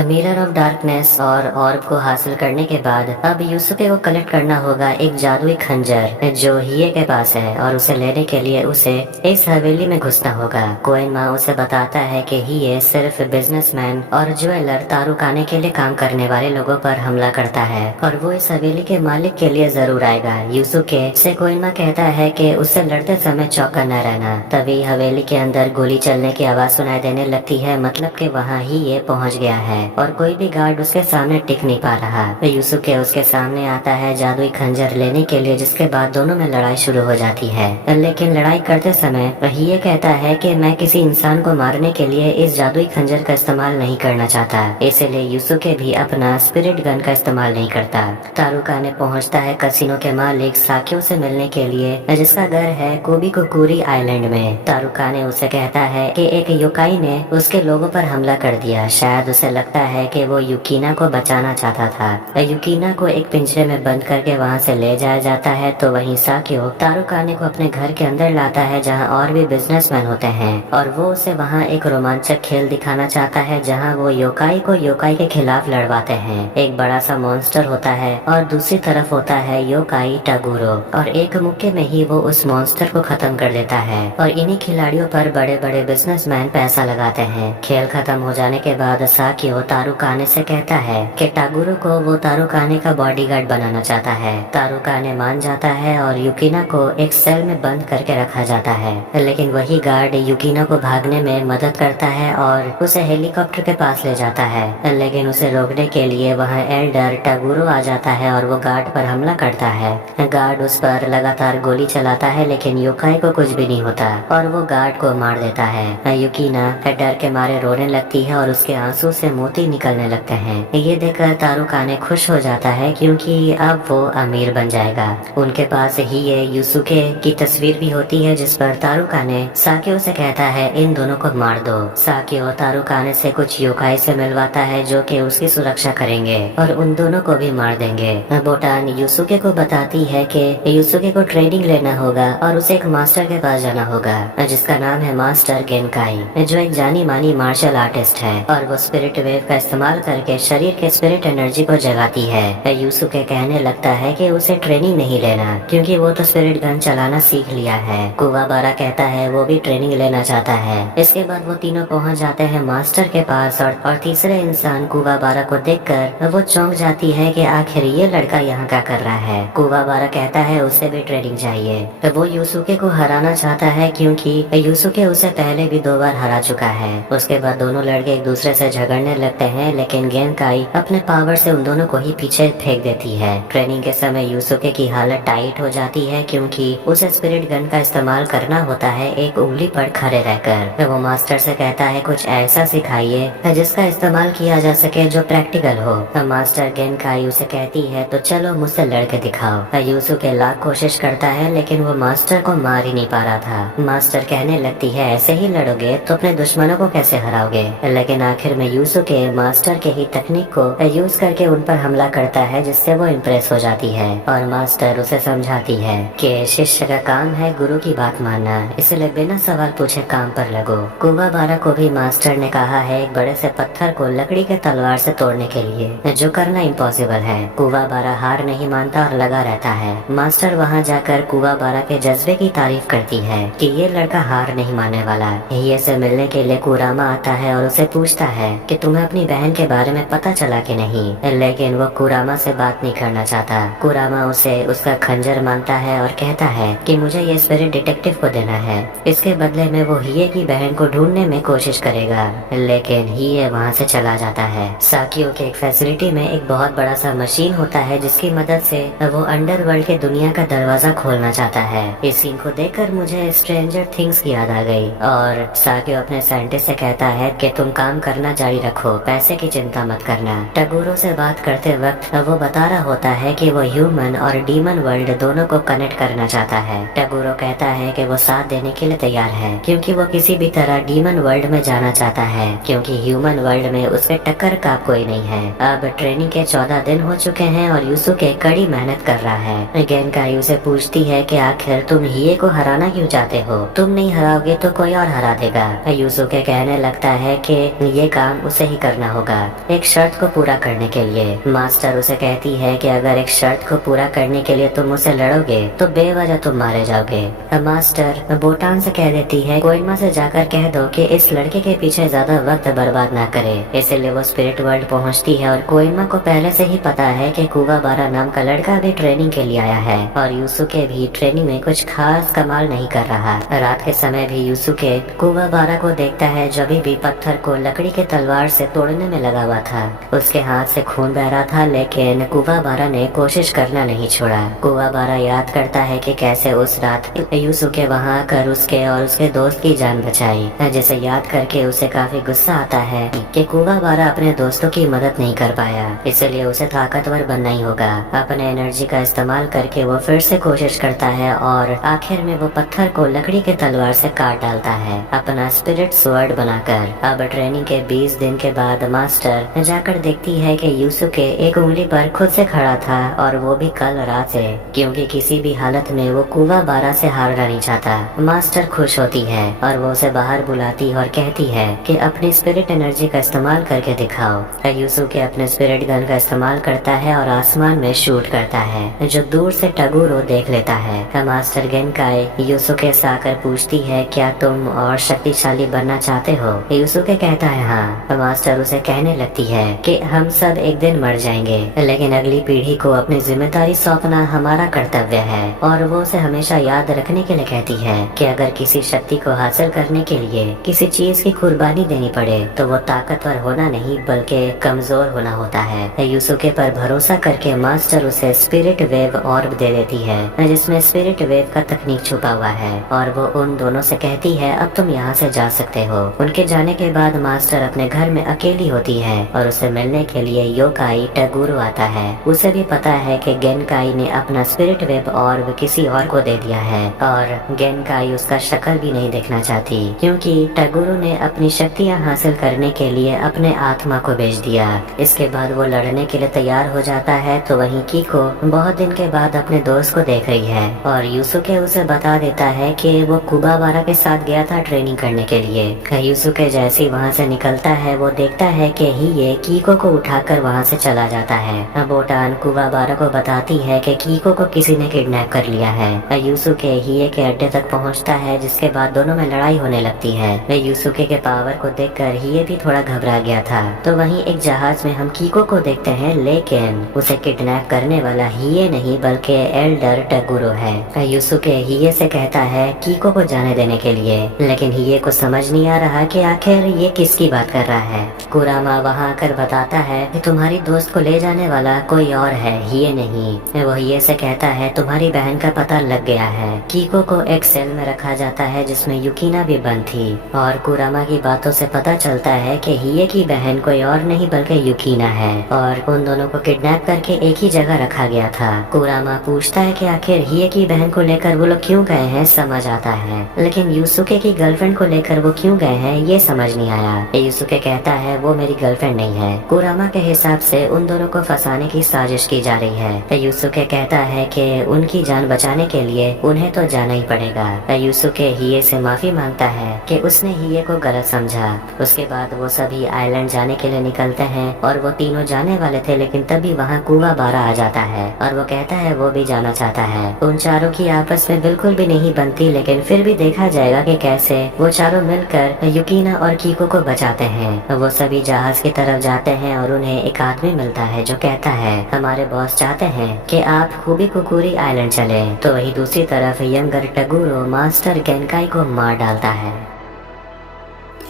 मिरर ऑफ डार्कनेस और ऑर्ब को हासिल करने के बाद अब यूसुके को कलेक्ट करना होगा एक जादुई खंजर जो हिये के पास है, और उसे लेने के लिए उसे इस हवेली में घुसना होगा। कोइनमा उसे बताता है कि हिये सिर्फ बिजनेसमैन और ज्वेलर तारुकाने के लिए काम करने वाले लोगों पर हमला करता है और वो इस हवेली के मालिक के लिए जरूर आएगा। यूसुके से कोइनमा कहता है कि उससे लड़ते समय चौका न रहना। तभी हवेली के अंदर गोली चलने की आवाज सुनाई देने लगती है, मतलब कि वहाँ हिये पहुँच गया है और कोई भी गार्ड उसके सामने टिक नहीं पा रहा। यूसुके उसके सामने आता है जादुई खंजर लेने के लिए, जिसके बाद दोनों में लड़ाई शुरू हो जाती है। लेकिन लड़ाई करते समय वही ये कहता है कि मैं किसी इंसान को मारने के लिए इस जादुई खंजर का इस्तेमाल नहीं करना चाहता, इसलिए यूसुके भी अपना स्पिरिट गन का इस्तेमाल नहीं करता। तारुकाने पहुँचता है कसिनो के मालिक साकियो से मिलने के लिए, जिसका घर है कोबिकुकुरी आइलैंड में। तारुकाने उसे कहता है कि एक योकाई ने उसके लोगों पर हमला कर दिया, शायद उसे लगता है कि वो युकीना को बचाना चाहता था। युकीना को एक पिंजरे में बंद करके वहाँ से ले जाया जाता है, तो वहीं साकियो तारुकाने को अपने घर के अंदर लाता है जहाँ और भी बिजनेसमैन होते हैं, और वो उसे वहाँ एक रोमांचक खेल दिखाना चाहता है जहाँ वो योकाई को योकाई के खिलाफ लड़वाते हैं। एक बड़ा सा मॉन्स्टर होता है और दूसरी तरफ होता है योकाई टागुरो, और एक मुक्के में ही वो उस मॉन्स्टर को खत्म कर देता है। और इन्हीं खिलाड़ियों पर बड़े बड़े बिजनेसमैन पैसा लगाते हैं। खेल खत्म हो जाने के बाद साकियो तारुकाने से कहता है कि टागुरो को वो तारुकाने का बॉडीगार्ड बनाना चाहता है। तारुकाने मान जाता है और युकिना को एक सेल में बंद करके रखा जाता है, लेकिन वही गार्ड युकिना को भागने में मदद करता है और उसे हेलीकॉप्टर के पास ले जाता है। लेकिन उसे रोकने के लिए वहाँ एल्डर टागुरो आ जाता है और वो गार्ड पर हमला करता है। गार्ड उस पर लगातार गोली चलाता है, लेकिन युकाई को कुछ भी नहीं होता और वो गार्ड को मार देता है। युकिना डर के मारे रोने लगती है और उसके आंसू से मोती निकलने लगते हैं। ये देखकर तारुकाने खुश हो जाता है क्योंकि अब वो अमीर बन जाएगा। उनके पास ही ये युसुके की तस्वीर भी होती है जिस पर तारुकाने साकियो से कहता है इन दोनों को मार दो। साकियो तारुकाने से कुछ योकाई से मिलवाता है जो कि उसकी सुरक्षा करेंगे और उन दोनों को भी मार देंगे। बोटान युसुके को बताती है कि युसुके को ट्रेनिंग लेना होगा और उसे एक मास्टर के पास जाना होगा जिसका नाम है मास्टर गेनकाई, जो एक जानी मानी मार्शल आर्टिस्ट है और वो स्पिरिट वेव का इस्तेमाल करके शरीर के स्पिरिट एनर्जी को जगाती है। युसुके कहने लगता है कि उसे ट्रेनिंग नहीं लेना क्योंकि वो तो स्पिरिट गन चलाना सीख लिया है। कुवाबारा कहता है वो भी ट्रेनिंग लेना चाहता है। इसके बाद वो तीनों पहुंच जाते हैं मास्टर के पास और तीसरे इंसान कुवाबारा को देखकर वो चौंक जाती है कि आखिर ये लड़का यहाँ क्या कर रहा है। कुवाबारा कहता है उसे भी ट्रेनिंग चाहिए। तो वो युसुके को हराना चाहता है क्योंकि युसुके उसे पहले भी 2 बार हरा चुका है। उसके बाद दोनों लड़के एक दूसरे से झगड़ने लगते हैं, लेकिन गेनकाई अपने पावर से उन दोनों को ही पीछे फेंक देती है। ट्रेनिंग के समय युसुके की हालत टाइट हो जाती है क्योंकि उसे स्पिरिट गन का इस्तेमाल करना होता है एक उंगली पर खड़े रहकर। वो मास्टर से कहता है कुछ ऐसा सिखाइए जिसका इस्तेमाल किया जा सके जो प्रैक्टिकल हो। मास्टर गेनकाई उसे कहती है तो चलो मुझसे लड़के दिखाओ। युसुके लाख कोशिश करता है लेकिन वो मास्टर को मार ही नहीं पा रहा था। मास्टर कहने लगती है ऐसे ही लड़ोगे तो अपने दुश्मनों को कैसे हराओगे, लेकिन आखिर में युसुके मास्टर के ही तकनीक को यूज करके उन पर हमला करता है जिससे वो इम्प्रेस हो जाती है और मास्टर उसे समझाती है कि शिष्य का काम है गुरु की बात मानना, इसलिए बिना सवाल पूछे काम पर लगो। कुवाबारा को भी मास्टर ने कहा है एक बड़े से पत्थर को लकड़ी के तलवार से तोड़ने के लिए, जो करना इम्पॉसिबल है। कुवाबारा हार नहीं मानता और लगा रहता है। मास्टर वहाँ जाकर कुवाबारा के जज्बे की तारीफ करती है कि ये लड़का हार नहीं मानने वाला। ये से मिलने के लिए कुरामा आता है और उसे पूछता है कि तुम्हें अपनी बहन के बारे में पता चला कि नहीं, लेकिन वो कुरामा से बात नहीं करना चाहता। कुरामा उसे उसका खंजर मांगता है और कहता है कि मुझे ये स्पिरिट डिटेक्टिव को देना है, इसके बदले में वो हिये की बहन को ढूंढने में कोशिश करेगा, लेकिन हिये वहाँ से चला जाता है। साकियो के एक फैसिलिटी में एक बहुत बड़ा सा मशीन होता है जिसकी मदद से वो अंडरवर्ल्ड के दुनिया का दरवाजा खोलना चाहता है। इस सीन को देखकर मुझे स्ट्रेंजर थिंग्स की याद आ गई और साकियो अपने साइंटिस्ट से कहता है कि तुम काम करना जारी रखो, पैसे की चिंता मत करना। टागुरो से बात करते वक्त वो बता रहा होता है कि वो ह्यूमन और डीमन वर्ल्ड दोनों को कनेक्ट करना चाहता है। टागुरो कहता है कि वो साथ देने के लिए तैयार है क्योंकि वो किसी भी तरह डीमन वर्ल्ड में जाना चाहता है, क्योंकि ह्यूमन वर्ल्ड में उसके टक्कर का कोई नहीं है। अब ट्रेनिंग के 14 दिन हो चुके हैं और युसुके कड़ी मेहनत कर रहा है। गेनकाई उसे पूछती है कि आखिर तुम हिये को हराना क्यों चाहते हो, तुम नहीं हराओगे तो कोई और हरा देगा। युसुके कहने लगता है कि ये काम उसे ही करना होगा एक शर्त को पूरा करने के लिए। मास्टर उसे कहती है कि अगर एक शर्त को पूरा करने के लिए तुम उसे लड़ोगे तो बेवजह तुम मारे जाओगे। मास्टर बोटान से कह देती है कोइनमा से जाकर कह दो कि इस लड़के के पीछे ज्यादा वक्त बर्बाद ना करे। इसलिए वो स्पिरिट वर्ल्ड पहुंचती है और कोइनमा को पहले से ही पता है कि कुवाबारा नाम का लड़का भी ट्रेनिंग के लिए आया है और युसुके भी ट्रेनिंग में कुछ खास कमाल नहीं कर रहा। रात के समय भी युसुके कुवाबारा को देखता है जो भी पत्थर को लकड़ी के तलवार से तोड़ने में लगा हुआ था। उसके हाथ से खून बह रहा था, लेकिन कुवाबारा ने कोशिश करना नहीं छोड़ा। कुवाबारा याद करता है कि कैसे उस रात युसुके वहां आकर उसके और उसके दोस्त की जान बचाई, जिसे याद करके उसे काफी गुस्सा आता है कि कुवाबारा अपने दोस्तों की मदद नहीं कर पाया, इसलिए उसे ताकतवर बनना ही होगा। अपने एनर्जी का इस्तेमाल करके वो फिर से कोशिश करता है और आखिर में वो पत्थर को लकड़ी के तलवार से काट डालता है अपना स्पिरिट स्वर्ड बनाकर। अब ट्रेनिंग के 20 दिन के बाद मास्टर जाकर देखती है कि युसुके एक उंगली पर खुद से खड़ा था और वो भी कल रात से, क्योंकि किसी भी हालत में वो कुवाबारा से हारना नहीं चाहता। मास्टर खुश होती है और वो उसे बाहर बुलाती और कहती है कि अपनी स्पिरिट एनर्जी का इस्तेमाल करके दिखाओ। युसुके अपने स्पिरिट गन का इस्तेमाल करता है और आसमान में शूट करता है, जो दूर से टागुरो देख लेता है। मास्टर गेनकाई युसुके से आकर पूछती है क्या तुम और शक्तिशाली बनना चाहते हो। युसुके कहता है हाँ। मास्टर मास्टर उसे कहने लगती है कि हम सब एक दिन मर जाएंगे, लेकिन अगली पीढ़ी को अपनी जिम्मेदारी सौंपना हमारा कर्तव्य है। और वो उसे हमेशा याद रखने के लिए कहती है कि अगर किसी शक्ति को हासिल करने के लिए किसी चीज की कुर्बानी देनी पड़े तो वो ताकतवर होना नहीं बल्कि कमजोर होना होता है। यूसुके पर भरोसा करके मास्टर उसे स्पिरिट वेव ऑर्ब दे देती है, जिसमें स्पिरिट वेव का तकनीक छुपा हुआ है, और वो उन दोनों से कहती है अब तुम यहाँ से जा सकते हो। उनके जाने के बाद मास्टर अपने घर में अकेली होती है और उसे मिलने के लिए योकाई टगुरु आता है। उसे भी पता है कि गेनकाई ने अपना स्पिरिट वेब ऑर्ब किसी और को दे दिया है, और गेनकाई उसका शक्ल भी नहीं देखना चाहती क्योंकि टगुरु ने अपनी शक्तियाँ हासिल करने के लिए अपने आत्मा को भेज दिया। इसके बाद वो लड़ने के लिए तैयार हो जाता है तो वहीं कीको बहुत दिन के बाद अपने दोस्त को देख रही है और यूसुके उसे बता देता है कि वो कुबाबारा के साथ गया था ट्रेनिंग करने के लिए। यूसुके जैसे ही वहाँ से निकलता है वो देखता है कि हिये कीको को उठाकर वहाँ से चला जाता है। बोटान कुबाबारा को बताती है कि कीको को किसी ने किडनैप कर लिया है। यूसुके हिये के अड्डे तक पहुँचता है, जिसके बाद दोनों में लड़ाई होने लगती है। यूसुके के पावर को देखकर हिये भी थोड़ा घबरा गया था। तो वहीं एक जहाज में हम कीको को देखते हैं, लेकिन उसे किडनैप करने वाला हिये नहीं बल्कि एल्डर टगुरु है। यूसुके हिये से कहता है कीको को जाने देने के लिए, लेकिन हिये को समझ नहीं आ रहा कि आखिर ये किसकी बात कर रहा है। कुरामा वहाँ आकर बताता है कि तुम्हारी दोस्त को ले जाने वाला कोई और है, हिये नहीं। वो हिये से कहता है तुम्हारी बहन का पता लग गया है। कीको को एक सेल में रखा जाता है जिसमें युकीना भी बंद थी, और कुरामा की बातों से पता चलता है कि हिये की बहन कोई और नहीं बल्कि युकीना है, और उन दोनों को किडनैप करके एक ही जगह रखा गया था। कुरामा पूछता है कि आखिर हिये की बहन को लेकर वो लोग क्यों गए हैं, समझ आता है, लेकिन यूसुके की गर्लफ्रेंड को लेकर वो क्यों गए हैं ये समझ नहीं आया। यूसुके कहता है वो मेरी गर्लफ्रेंड नहीं है। कुरामा के हिसाब से उन दोनों को फंसाने की साजिश की जा रही है। यूसुके कहता है कि उनकी जान बचाने के लिए उन्हें तो जाना ही पड़ेगा। यूसुके हिये से माफी मांगता है कि उसने हिये को गलत समझा। उसके बाद वो सभी आइलैंड जाने के लिए निकलते हैं और वो तीनों जाने वाले थे, लेकिन तभी वहाँ कुबाबारा आ जाता है और वो कहता है वो भी जाना चाहता है। उन चारों की आपस में बिल्कुल भी नहीं बनती, लेकिन फिर भी देखा जाएगा कि कैसे वो चारों मिलकर युकीना और कीको को बचाते हैं। वो सभी जहाज की तरफ जाते हैं और उन्हें एक आदमी मिलता है जो कहता है हमारे बॉस चाहते हैं कि आप खूबी कुकुरी आइलैंड चले। तो वही दूसरी तरफ यंगर टगुरो मास्टर गेनकाई को मार डालता है।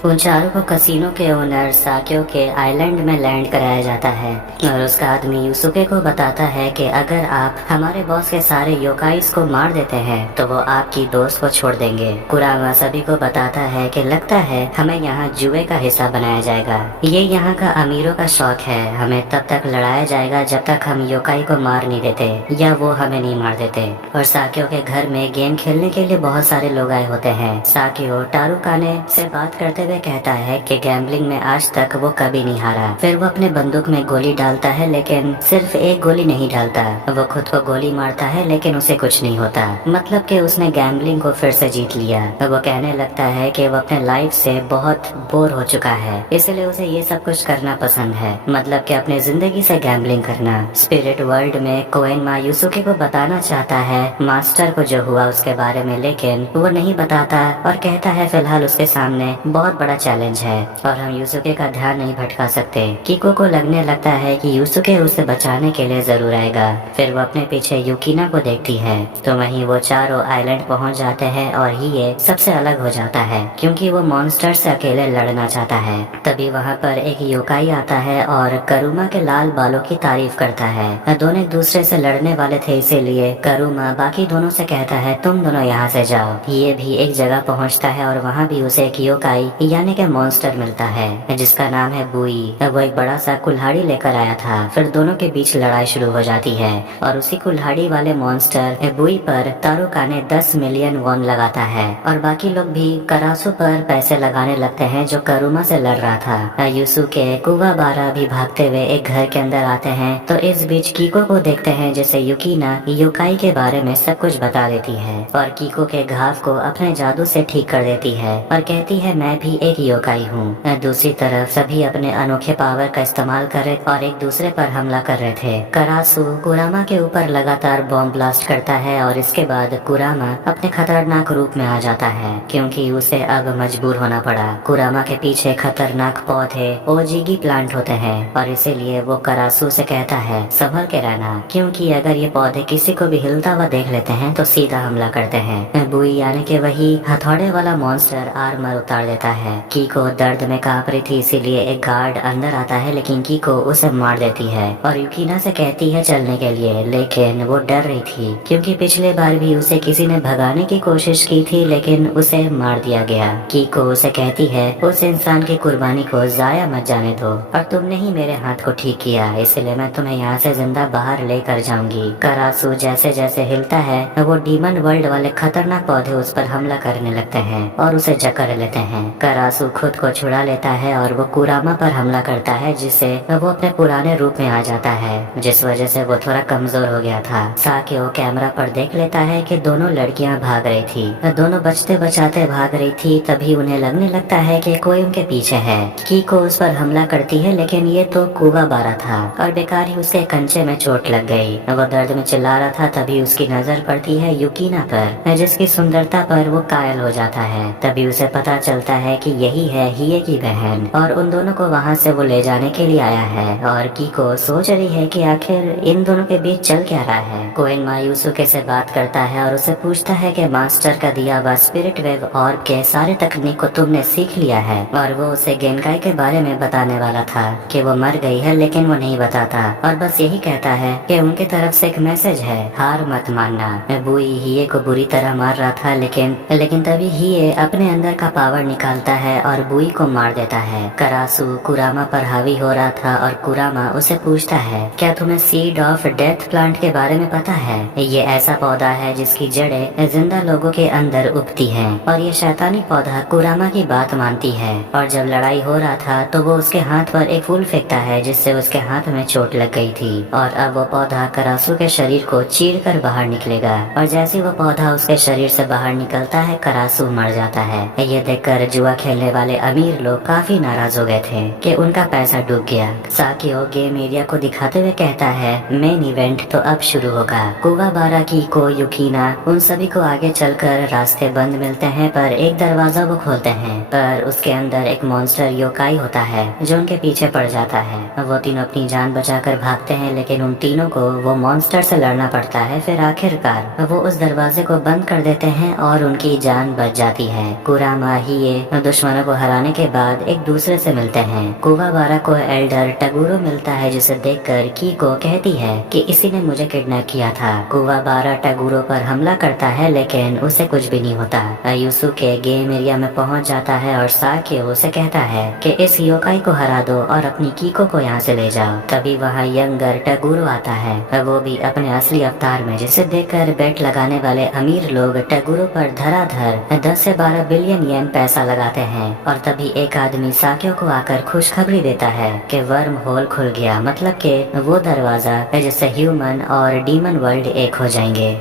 उन चारों को कसीनो के ओनर साक्यो के आइलैंड में लैंड कराया जाता है और उसका आदमी यूसुके को बताता है कि अगर आप हमारे बॉस के सारे योकाइस को मार देते हैं तो वो आपकी दोस्त को छोड़ देंगे। कुरामा सभी को बताता है कि लगता है हमें यहाँ जुए का हिस्सा बनाया जाएगा। ये यहाँ का अमीरों का शौक है, हमें तब तक लड़ाया जाएगा जब तक हम योकाई को मार नहीं देते या वो हमें नहीं मार देते। और साक्यो के घर में गेम खेलने के लिए बहुत सारे लोग आए होते हैं। साक्यो टारुकाने से बात करते कहता है कि गैम्बलिंग में आज तक वो कभी नहीं हारा। फिर वो अपने बंदूक में गोली डालता है, लेकिन सिर्फ एक गोली नहीं डालता, वो खुद को गोली मारता है लेकिन उसे कुछ नहीं होता, मतलब कि उसने गैम्बलिंग को फिर से जीत लिया। वो कहने लगता है कि वो अपने लाइफ से बहुत बोर हो चुका है, इसलिए उसे ये सब कुछ करना पसंद है, मतलब कि अपने जिंदगी से गैम्बलिंग करना। स्पिरिट वर्ल्ड में कोएनमा यूसुके को बताना चाहता है मास्टर को जो हुआ उसके बारे में, लेकिन वो नहीं बताता और कहता है फिलहाल उसके सामने बहुत बड़ा चैलेंज है और हम यूसुके का ध्यान नहीं भटका सकते। कीको को लगने लगता है कि यूसुके उसे बचाने के लिए जरूर आएगा। फिर वो अपने पीछे युकीना को देखती है तो वहीं वो चारों आइलैंड पहुंच जाते हैं और हिये सबसे अलग हो जाता है क्योंकि वो मॉन्स्टर से अकेले लड़ना चाहता है। तभी वहाँ पर एक योकाई आता है और करुमा के लाल बालों की तारीफ करता है। दोनों एक दूसरे से लड़ने वाले थे, इसीलिए करुमा बाकी दोनों से कहता है तुम दोनों यहाँ से जाओ। ये भी एक जगह पहुँचता है और वहाँ भी उसे एक योकाई यानी के मॉन्स्टर मिलता है जिसका नाम है बुई। वो एक बड़ा सा कुल्हाड़ी लेकर आया था। फिर दोनों के बीच लड़ाई शुरू हो जाती है और उसी कुल्हाड़ी वाले मॉन्स्टर बुई पर तारुका ने 10 मिलियन वॉन लगाता है और बाकी लोग भी करासु पर पैसे लगाने लगते हैं जो करुमा से लड़ रहा था। यूसुके कुबाबारा भी भागते हुए एक घर के अंदर आते हैं तो इस बीच कीको को देखते हैं जिसे युकीना योकाई के बारे में सब कुछ बता देती है और कीको के घाव को अपने जादू से ठीक कर देती है और कहती है मैं भी एक योकाई हूँ। दूसरी तरफ सभी अपने अनोखे पावर का इस्तेमाल कर रहे और एक दूसरे पर हमला कर रहे थे। करासु कुरामा के ऊपर लगातार बॉम्ब ब्लास्ट करता है और इसके बाद कुरामा अपने खतरनाक रूप में आ जाता है, क्योंकि उसे अब मजबूर होना पड़ा। कुरामा के पीछे खतरनाक पौधे ओजीगी प्लांट होते हैं और इसीलिए वो करासु से कहता है संभल के रहना, क्योंकि अगर ये पौधे किसी को भी हिलता हुआ देख लेते हैं तो सीधा हमला करते हैं। बुई यानी कि वही हथौड़े वाला मॉन्स्टर आर्मर उतार देता है। कीको दर्द में कांप रही थी, इसीलिए एक गार्ड अंदर आता है, लेकिन कीको उसे मार देती है और युकीना से कहती है चलने के लिए, लेकिन वो डर रही थी क्योंकि पिछले बार भी उसे किसी ने भगाने की कोशिश की थी लेकिन उसे मार दिया गया। कीको उसे कहती है उस इंसान की कुर्बानी को जाया मत जाने दो और तुमने ही मेरे हाथ को ठीक किया, इसलिए मैं तुम्हें यहाँ से जिंदा बाहर लेकर जाऊंगी। करासु जैसे जैसे हिलता है वो डीमन वर्ल्ड वाले खतरनाक पौधे उस पर हमला करने लगते हैं और उसे जकड़ लेते हैं। करासु खुद को छुड़ा लेता है और वो कुरामा पर हमला करता है, जिससे वो अपने पुराने रूप में आ जाता है, जिस वजह से वो थोड़ा कमजोर हो गया था। साकियो कैमरा पर देख लेता है कि दोनों लड़कियां भाग रही थी, दोनों बचते बचाते भाग रही थी। तभी उन्हें लगने लगता है कि कोई उनके पीछे है। कीको उस पर हमला करती है, लेकिन ये तो कुवाबारा था और बेकार ही उसके कंचे में चोट लग गई। वो दर्द में चिल्ला रहा था, तभी उसकी नजर पड़ती है युकीना पर, जिसकी सुंदरता पर वो कायल हो जाता है। तभी उसे पता चलता है कि यही है हिये की बहन और उन दोनों को वहाँ से वो ले जाने के लिए आया है। और कीको सोच रही है कि आखिर इन दोनों के बीच चल क्या रहा है। कोइन मायूसुके से बात करता है और उसे पूछता है कि मास्टर का दिया हुआ स्पिरिट वेव और के सारे तकनीक को तुमने सीख लिया है। और वो उसे गेनकाई के बारे में बताने वाला था कि वो मर गई है, लेकिन वो नहीं बताता और बस यही कहता है कि उनके तरफ से एक मैसेज है, हार मत मानना। बुई हिये को बुरी तरह मार रहा था, लेकिन तभी हिये अपने अंदर का पावर निकालता है और बुई को मार देता है। करासु कुरामा पर हावी हो रहा था और कुरामा उसे पूछता है क्या तुम्हें सीड ऑफ डेथ प्लांट के बारे में पता है? ये ऐसा पौधा है जिसकी जड़ें जिंदा लोगों के अंदर उगती हैं और ये शैतानी पौधा कुरामा की बात मानती है। और जब लड़ाई हो रहा था तो वो उसके हाथ पर एक फूल फेंकता है, जिससे उसके हाथ में चोट लग गई थी और अब वो पौधा करासु के शरीर को चीर कर बाहर निकलेगा। और जैसे वो पौधा उसके शरीर से बाहर निकलता है, करासु मर जाता है। ये देखकर जुआ खेलने वाले अमीर लोग काफी नाराज हो गए थे कि उनका पैसा डूब गया। साकियो गेम एरिया को दिखाते हुए कहता है मेन इवेंट तो अब शुरू होगा। कुवाबारा, कीको, युकीना उन सभी को आगे चलकर रास्ते बंद मिलते हैं, पर एक दरवाजा वो खोलते हैं, पर उसके अंदर एक मॉन्स्टर योकाई होता है जो उनके पीछे पड़ जाता है। वो तीनों अपनी जान बचाकर भागते हैं, लेकिन उन तीनों को वो मॉन्स्टर से लड़ना पड़ता है। फिर आखिरकार वो उस दरवाजे को बंद कर देते हैं और उनकी जान बच जाती है। कुरामा हिये दुश्मनों को हराने के बाद एक दूसरे से मिलते हैं। कुवाबारा को एल्डर टगुरो मिलता है, जिसे देखकर कीको कहती है कि इसी ने मुझे किडनैप किया था। कुवाबारा टगुरो पर हमला करता है, लेकिन उसे कुछ भी नहीं होता। युसुके गेम एरिया में पहुंच जाता है और साकियो उसे कहता है कि इस योकाई को हरा दो और अपनी कीको को यहाँ से ले जाओ। तभी वहाँ यंगर टगुरो आता है, वो भी अपने असली अवतार में, जिसे देखकर बेट लगाने वाले अमीर लोग टगुरो पर धराधर 10 से 12 बिलियन येन पैसा लगाते हैं। और तभी एक आदमी साकियो को आकर खुशखबरी देता है कि वर्म होल खुल गया, मतलब कि वो दरवाजा जिससे ह्यूमन और डीमन वर्ल्ड एक हो जाएंगे।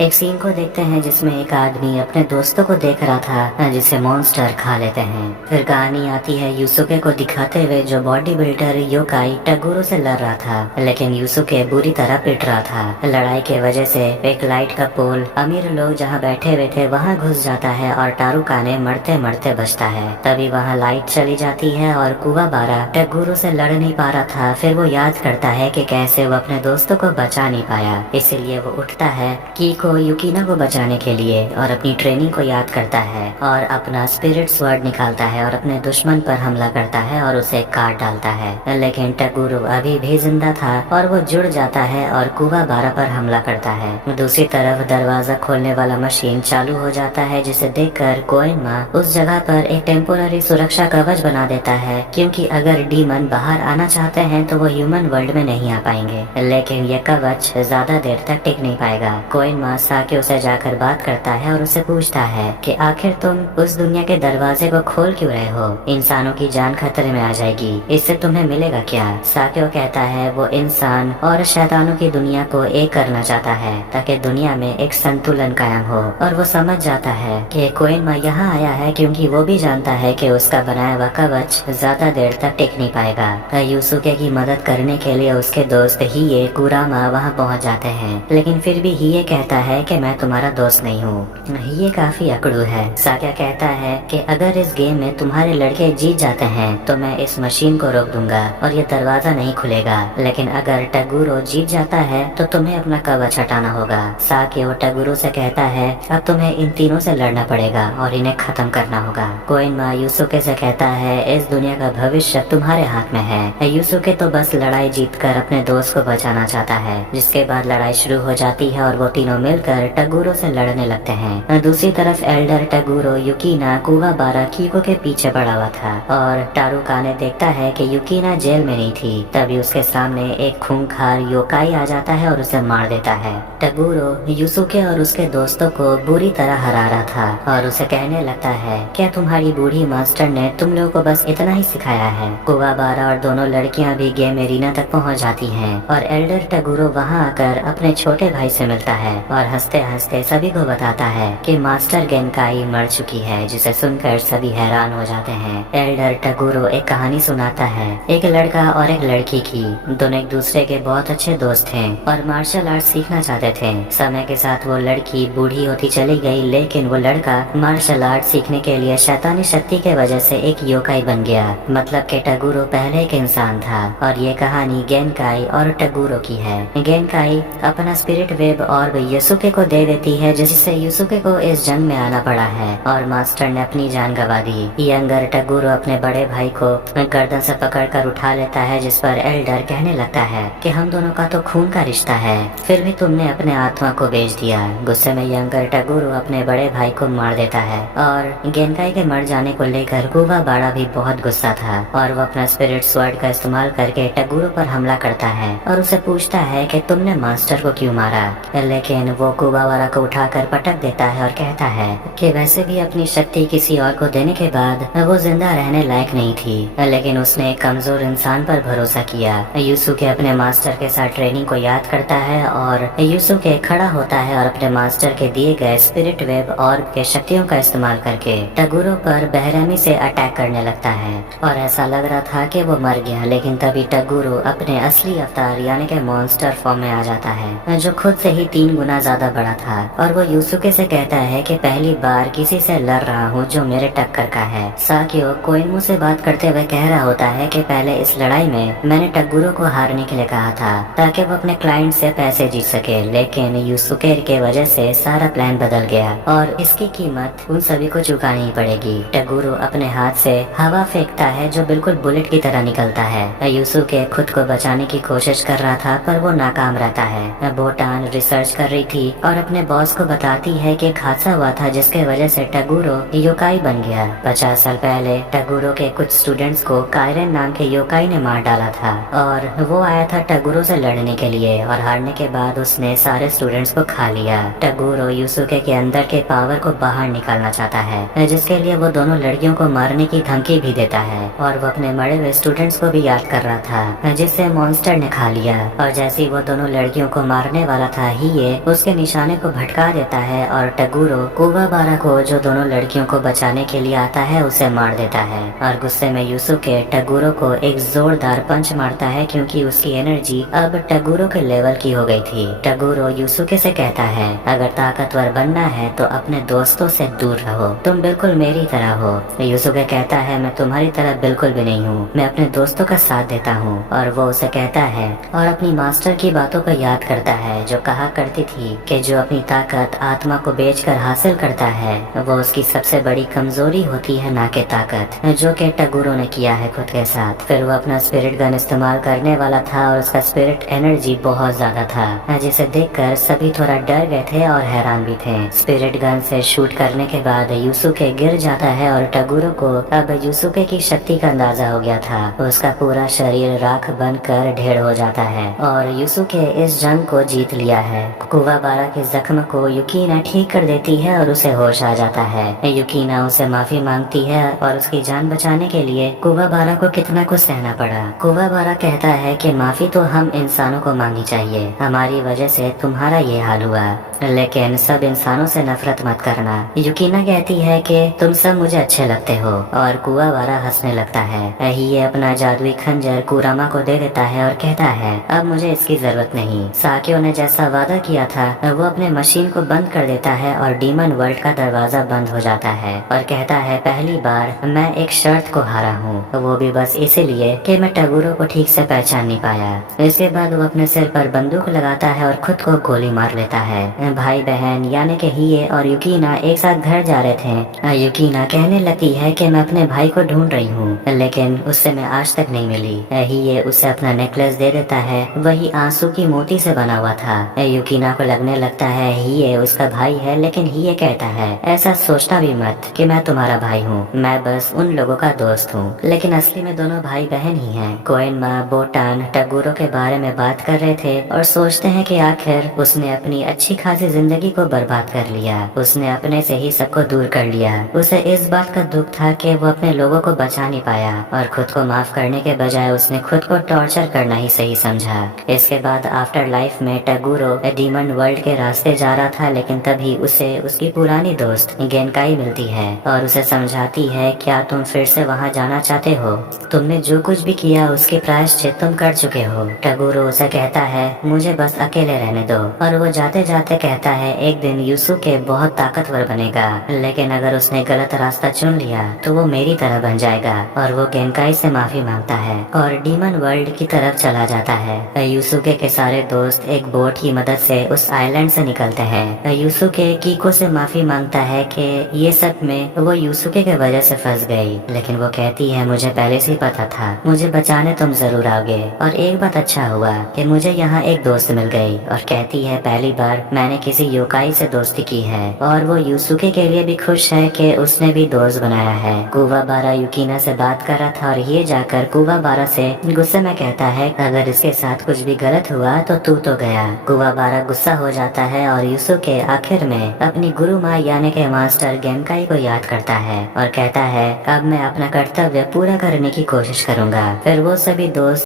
एक सीन को देखते हैं जिसमें एक आदमी अपने दोस्तों को देख रहा था जिसे मॉन्स्टर खा लेते हैं। फिर कहानी आती है युसुके को दिखाते हुए, जो बॉडी बिल्डर योकाई टगुरो से लड़ रहा था, लेकिन युसुके बुरी तरह पिट रहा था। लड़ाई के वजह से एक लाइट का पोल अमीर लोग जहाँ बैठे हुए थे वहाँ घुस जाता है और टारुकाने मरते मरते बचता है। तभी वहाँ लाइट चली जाती है और कुवाबारा टगुरो से लड़ नहीं पा रहा था। फिर वो याद करता है कि कैसे वो अपने दोस्तों को बचा नहीं पाया, इसीलिए वो उठता है कीको युकीना को बचाने के लिए और अपनी ट्रेनिंग को याद करता है और अपना स्पिरिट स्वर्ड निकालता है और अपने दुश्मन पर हमला करता है और उसे काट डालता है। लेकिन टगुरो अभी भी जिंदा था और वो जुड़ जाता है और कुवाबारा पर हमला करता है। दूसरी तरफ दरवाजा खोलने वाला मशीन चालू हो जाता है, जिसे देखकर कोइनमा उस जगह पर एक टेम्पोररी सुरक्षा कवच बना देता है, क्योंकि अगर डीमन बाहर आना चाहते हैं तो वो ह्यूमन वर्ल्ड में नहीं आ पाएंगे। लेकिन ये कवच ज्यादा देर तक टिक नहीं पाएगा। कोइनमा ताकुमा साकियो से जाकर बात करता है और उससे पूछता है कि आखिर तुम उस दुनिया के दरवाजे को खोल क्यों रहे हो? इंसानों की जान खतरे में आ जाएगी, इससे तुम्हें मिलेगा क्या? साकियो कहता है वो इंसान और शैतानों की दुनिया को एक करना चाहता है ताकि दुनिया में एक संतुलन कायम हो, और वो समझ जाता है कि कोइनमा यहाँ आया है क्योंकि वो भी जानता है कि उसका बनाया हुआ कवच ज्यादा देर तक टिक नहीं पाएगा। यूसुके की मदद करने के लिए उसके दोस्त हिये कुरामा वहाँ पहुँच जाते हैं, लेकिन फिर भी हिये कहता है कि मैं तुम्हारा दोस्त नहीं हूँ। हिये काफी अकड़ू है। साकिया कहता है कि अगर इस गेम में तुम्हारे लड़के जीत जाते हैं तो मैं इस मशीन को रोक दूंगा और ये दरवाजा नहीं खुलेगा, लेकिन अगर टगुरो जीत जाता है तो तुम्हें अपना कवच हटाना होगा। साकियो टगुरो से कहता है अब तुम्हें इन तीनों से लड़ना पड़ेगा और इन्हें खत्म करना होगा। कोइनमा यूसुके से कहता है इस दुनिया का भविष्य तुम्हारे हाथ में है। यूसुके तो बस लड़ाई जीतकर अपने दोस्त को बचाना चाहता है, जिसके बाद लड़ाई शुरू हो जाती है और वो तीनों मिलकर टगुरो से लड़ने लगते हैं। दूसरी तरफ एल्डर टगुरो युकीना कुवाबारा कीको के पीछे पड़ा हुआ था और टारुकाने देखता है कि युकीना जेल में नहीं थी। तभी उसके सामने एक खूंखार योकाई आ जाता है और उसे मार देता है। टगुरो यूसुके और उसके दोस्तों को बुरी तरह हरा रहा था और उसे कहने लगता है क्या तुम्हारी बूढ़ी मास्टर ने तुम लोगों को बस इतना ही सिखाया है? कुवाबारा और दोनों लड़कियां भी गेम एरिना तक पहुंच जाती हैं और एल्डर टगुरो वहां आकर अपने छोटे भाई से मिलता है और हंसते हंसते सभी को बताता है कि मास्टर गेनकाई मर चुकी है, जिसे सुनकर सभी हैरान हो जाते हैं। एल्डर टगुरो एक कहानी सुनाता है एक लड़का और एक लड़की की। दोनों एक दूसरे के बहुत अच्छे दोस्त थे और मार्शल आर्ट सीखना चाहते थे। समय के साथ वो लड़की बूढ़ी होती चली गई, लेकिन वो लड़का मार्शल आर्ट सीखने के लिए शैतानी शक्ति के वजह से एक योकाई बन गया। मतलब कि टगुरो पहले एक इंसान था और ये कहानी गेनकाई और टगुरो की है। गेनकाई अपना स्पिरिट वेब और यूसुके को दे देती है, जिससे यूसुके को इस जंग में आना पड़ा है और मास्टर ने अपनी जान गंवा दी। यंगर टगुरो अपने बड़े भाई को गर्दन से पकड़कर उठा लेता है, जिस पर एल्डर कहने लगता है कि हम दोनों का तो खून का रिश्ता है, फिर भी तुमने अपने आत्मा को बेच दिया। गुस्से में यंगर टगुरो अपने बड़े भाई को मार देता है और गेनकाई के मर जाने को लेकर कुवाबारा भी बहुत गुस्सा था और वो अपना स्पिरिट स्वॉर्ड का इस्तेमाल करके टगुरो पर हमला करता है और उसे पूछता है कि तुमने मास्टर को क्यों मारा, लेकिन वो कुवाबारा को उठाकर पटक देता है और कहता है कि वैसे भी अपनी शक्ति किसी और को देने के बाद वो जिंदा रहने लायक नहीं थी, लेकिन उसने एक कमजोर इंसान पर भरोसा किया। यूसुके अपने मास्टर के साथ ट्रेनिंग को याद करता है और यूसुके खड़ा होता है और अपने मास्टर के दिए गए स्पिरिट वेब और के शक्तियों का इस्तेमाल करके टगुरो पर बेरहमी से अटैक करने लगता है और ऐसा लग रहा था कि वो मर गया, लेकिन तभी टगुरो अपने असली अवतार यानी के मॉन्स्टर फॉर्म में आ जाता है, जो खुद से ही 3 गुना ज्यादा बड़ा था और वो यूसुके से कहता है कि पहली बार किसी से लड़ रहा हूँ जो मेरे टक्कर का है। साकियो कोइनमू से बात करते हुए कह रहा होता है कि पहले इस लड़ाई में मैंने टगुरो को हारने के लिए कहा था ताकि वो अपने क्लाइंट से पैसे जीत सके, लेकिन यूसुके के वजह से सारा प्लान बदल गया और इसकी कीमत उन सभी को चुकानी पड़ेगी। टगुरो अपने हाथ से हवा फेंकता है जो बिल्कुल बुलेट की तरह निकलता है। यूसुके खुद को बचाने की कोशिश कर रहा था पर वो नाकाम रहता है। बोटान रिसर्च कर रही थी और अपने बॉस को बताती है कि एक हादसा हुआ था जिसके वजह से टगुरो योकाई बन गया। 50 साल पहले टगुरो के कुछ स्टूडेंट्स को कायरन नाम के योकाई ने मार डाला था और वो आया था टगुरो से लड़ने के लिए और हारने के बाद उसने सारे स्टूडेंट्स को खा लिया। टगुरो यूसुके के अंदर के पावर को बाहर निकालना चाहता है, जिसके लिए वो दोनों लड़कियों को मारने की धमकी भी देता है और वो अपने मरे हुए स्टूडेंट्स को भी याद कर रहा था जिसे मॉन्स्टर ने खा लिया। और जैसे ही वो दोनों लड़कियों को मारने वाला था ही ये उसके निशाने को भटका देता है और टगुरो कुवाबारा को जो दोनों लड़कियों को बचाने के लिए आता है उसे मार देता है और गुस्से में यूसुके टगुरो को एक जोरदार पंच मारता है क्योंकि उसकी एनर्जी अब टगुरो के लेवल की हो गई थी। टगुरो यूसुके से कहता है अगर ताकतवर बनना है तो अपने दोस्तों से दूर रहो, तुम बिल्कुल मेरी तरह हो। यूसुके कहता है मैं तुम्हारी तरह बिल्कुल भी नहीं हूँ, मैं अपने दोस्तों का साथ देता हूँ। और वो उसे कहता है और अपनी मास्टर की बातों को याद करता है जो कहा करती थी कि जो अपनी ताकत आत्मा को बेचकर हासिल करता है वो उसकी सबसे बड़ी कमजोरी होती है, ना कि ताकत, जो कि टगुरो ने किया है खुद के साथ। फिर वो अपना स्पिरिट गन इस्तेमाल करने वाला था और उसका स्पिरिट एनर्जी बहुत ज्यादा था, जिसे देखकर सभी थोड़ा डर गए थे और हैरान भी थे। स्पिरिट गन से शूट करने के बाद यूसुके गिर जाता है और टगुरो को अब यूसुके की शक्ति का अंदाजा हो गया था। उसका पूरा शरीर राख बनकर ढेर हो जाता है और यूसुके इस जंग को जीत लिया है। कुवा कुवाबारा के जख्म को युकीना ठीक कर देती है और उसे होश आ जाता है। युकीना उसे माफी मांगती है और उसकी जान बचाने के लिए कुवाबारा को कितना कुछ सहना पड़ा। कुवाबारा कहता है कि माफी तो हम इंसानों को मांगनी चाहिए, हमारी वजह से तुम्हारा ये हाल हुआ, लेकिन सब इंसानों से नफरत मत करना। युकीना कहती है कि तुम सब मुझे अच्छे लगते हो और कुवाबारा हंसने लगता है। ये अपना जादुई खंजर कुरामा को दे देता है और कहता है अब मुझे इसकी जरूरत नहीं। साकियो ने जैसा वादा किया था वो अपने मशीन को बंद कर देता है और डीमन वर्ल्ड का दरवाजा बंद हो जाता है और कहता है पहली बार मैं एक शर्त को हारा हूँ, वो भी बस इसीलिए कि मैं टगुरो को ठीक से पहचान नहीं पाया। इसके बाद वो अपने सिर पर बंदूक लगाता है और खुद को गोली मार लेता है। भाई बहन यानी कि हिये और युकीना एक साथ घर जा रहे थे। युकीना कहने लगती है कि मैं अपने भाई को ढूंढ रही हूँ, लेकिन उससे मैं आज तक नहीं मिली। हिये उसे अपना नेकलेस दे देता है, वही आंसू की मोती से बना हुआ था। युकीना को लगने लगता है हिये उसका भाई है, लेकिन हिये कहता है ऐसा सोचना भी मत कि मैं तुम्हारा भाई हूँ, मैं बस उन लोगों का दोस्त हूँ। लेकिन असली में दोनों भाई बहन ही हैं। कोएनमा बोटान टगुरो के बारे में बात कर रहे थे और सोचते हैं कि आखिर उसने अपनी अच्छी खासी जिंदगी को बर्बाद कर लिया, उसने अपने से ही सबको दूर कर लिया। उसे इस बात का दुख था कि वो अपने लोगों को बचा नहीं पाया और खुद को माफ करने के बजाय उसने खुद को टॉर्चर करना ही सही समझा। इसके बाद आफ्टर लाइफ में टगुरो डीमन वर्ल्ड के रास्ते जा रहा था, लेकिन तभी उसे उसकी पुरानी दोस्त गेनकाई मिलती है और उसे समझाती है क्या तुम फिर से वहाँ जाना चाहते हो, तुमने जो कुछ भी किया उसके प्रायश्चित तुम कर चुके हो। टगुरो उसे कहता है मुझे बस अकेले रहने दो और वो जाते जाते कहता है एक दिन यूसुके बहुत ताकतवर बनेगा, लेकिन अगर उसने गलत रास्ता चुन लिया तो वो मेरी तरह बन जाएगा। और वो गेनकाई से माफी मांगता है और डीमन वर्ल्ड की तरफ चला जाता है। यूसुके के सारे दोस्त एक बोट की मदद से उस आइलैंड से निकलते हैं। यूसुके कीको से माफी मांगता है कि ये सब में वो यूसुके के वजह से फंस गई, लेकिन वो कहती है मुझे पहले से ही पता था, मुझे बचाने तुम जरूर आओगे और एक बात अच्छा हुआ कि मुझे यहाँ एक दोस्त मिल गई। और कहती है पहली बार मैंने किसी योकाई से दोस्ती की है और वो यूसुके के लिए भी खुश है कि उसने भी दोस्त बनाया है। कुवाबारा युकीना से बात कर रहा था और ये जाकर कुवाबारा से गुस्से में कहता है अगर इसके साथ कुछ भी गलत हुआ तो तू तो गया। कुवाबारा गुस्सा हो जाता है और यूसुके आखिर में अपनी गुरु माँ यानी के मास्टर गेनकाई को याद करता है और कहता है अब मैं अपना कर्तव्य पूरा करने की कोशिश करूँगा। फिर वो सभी दोस्त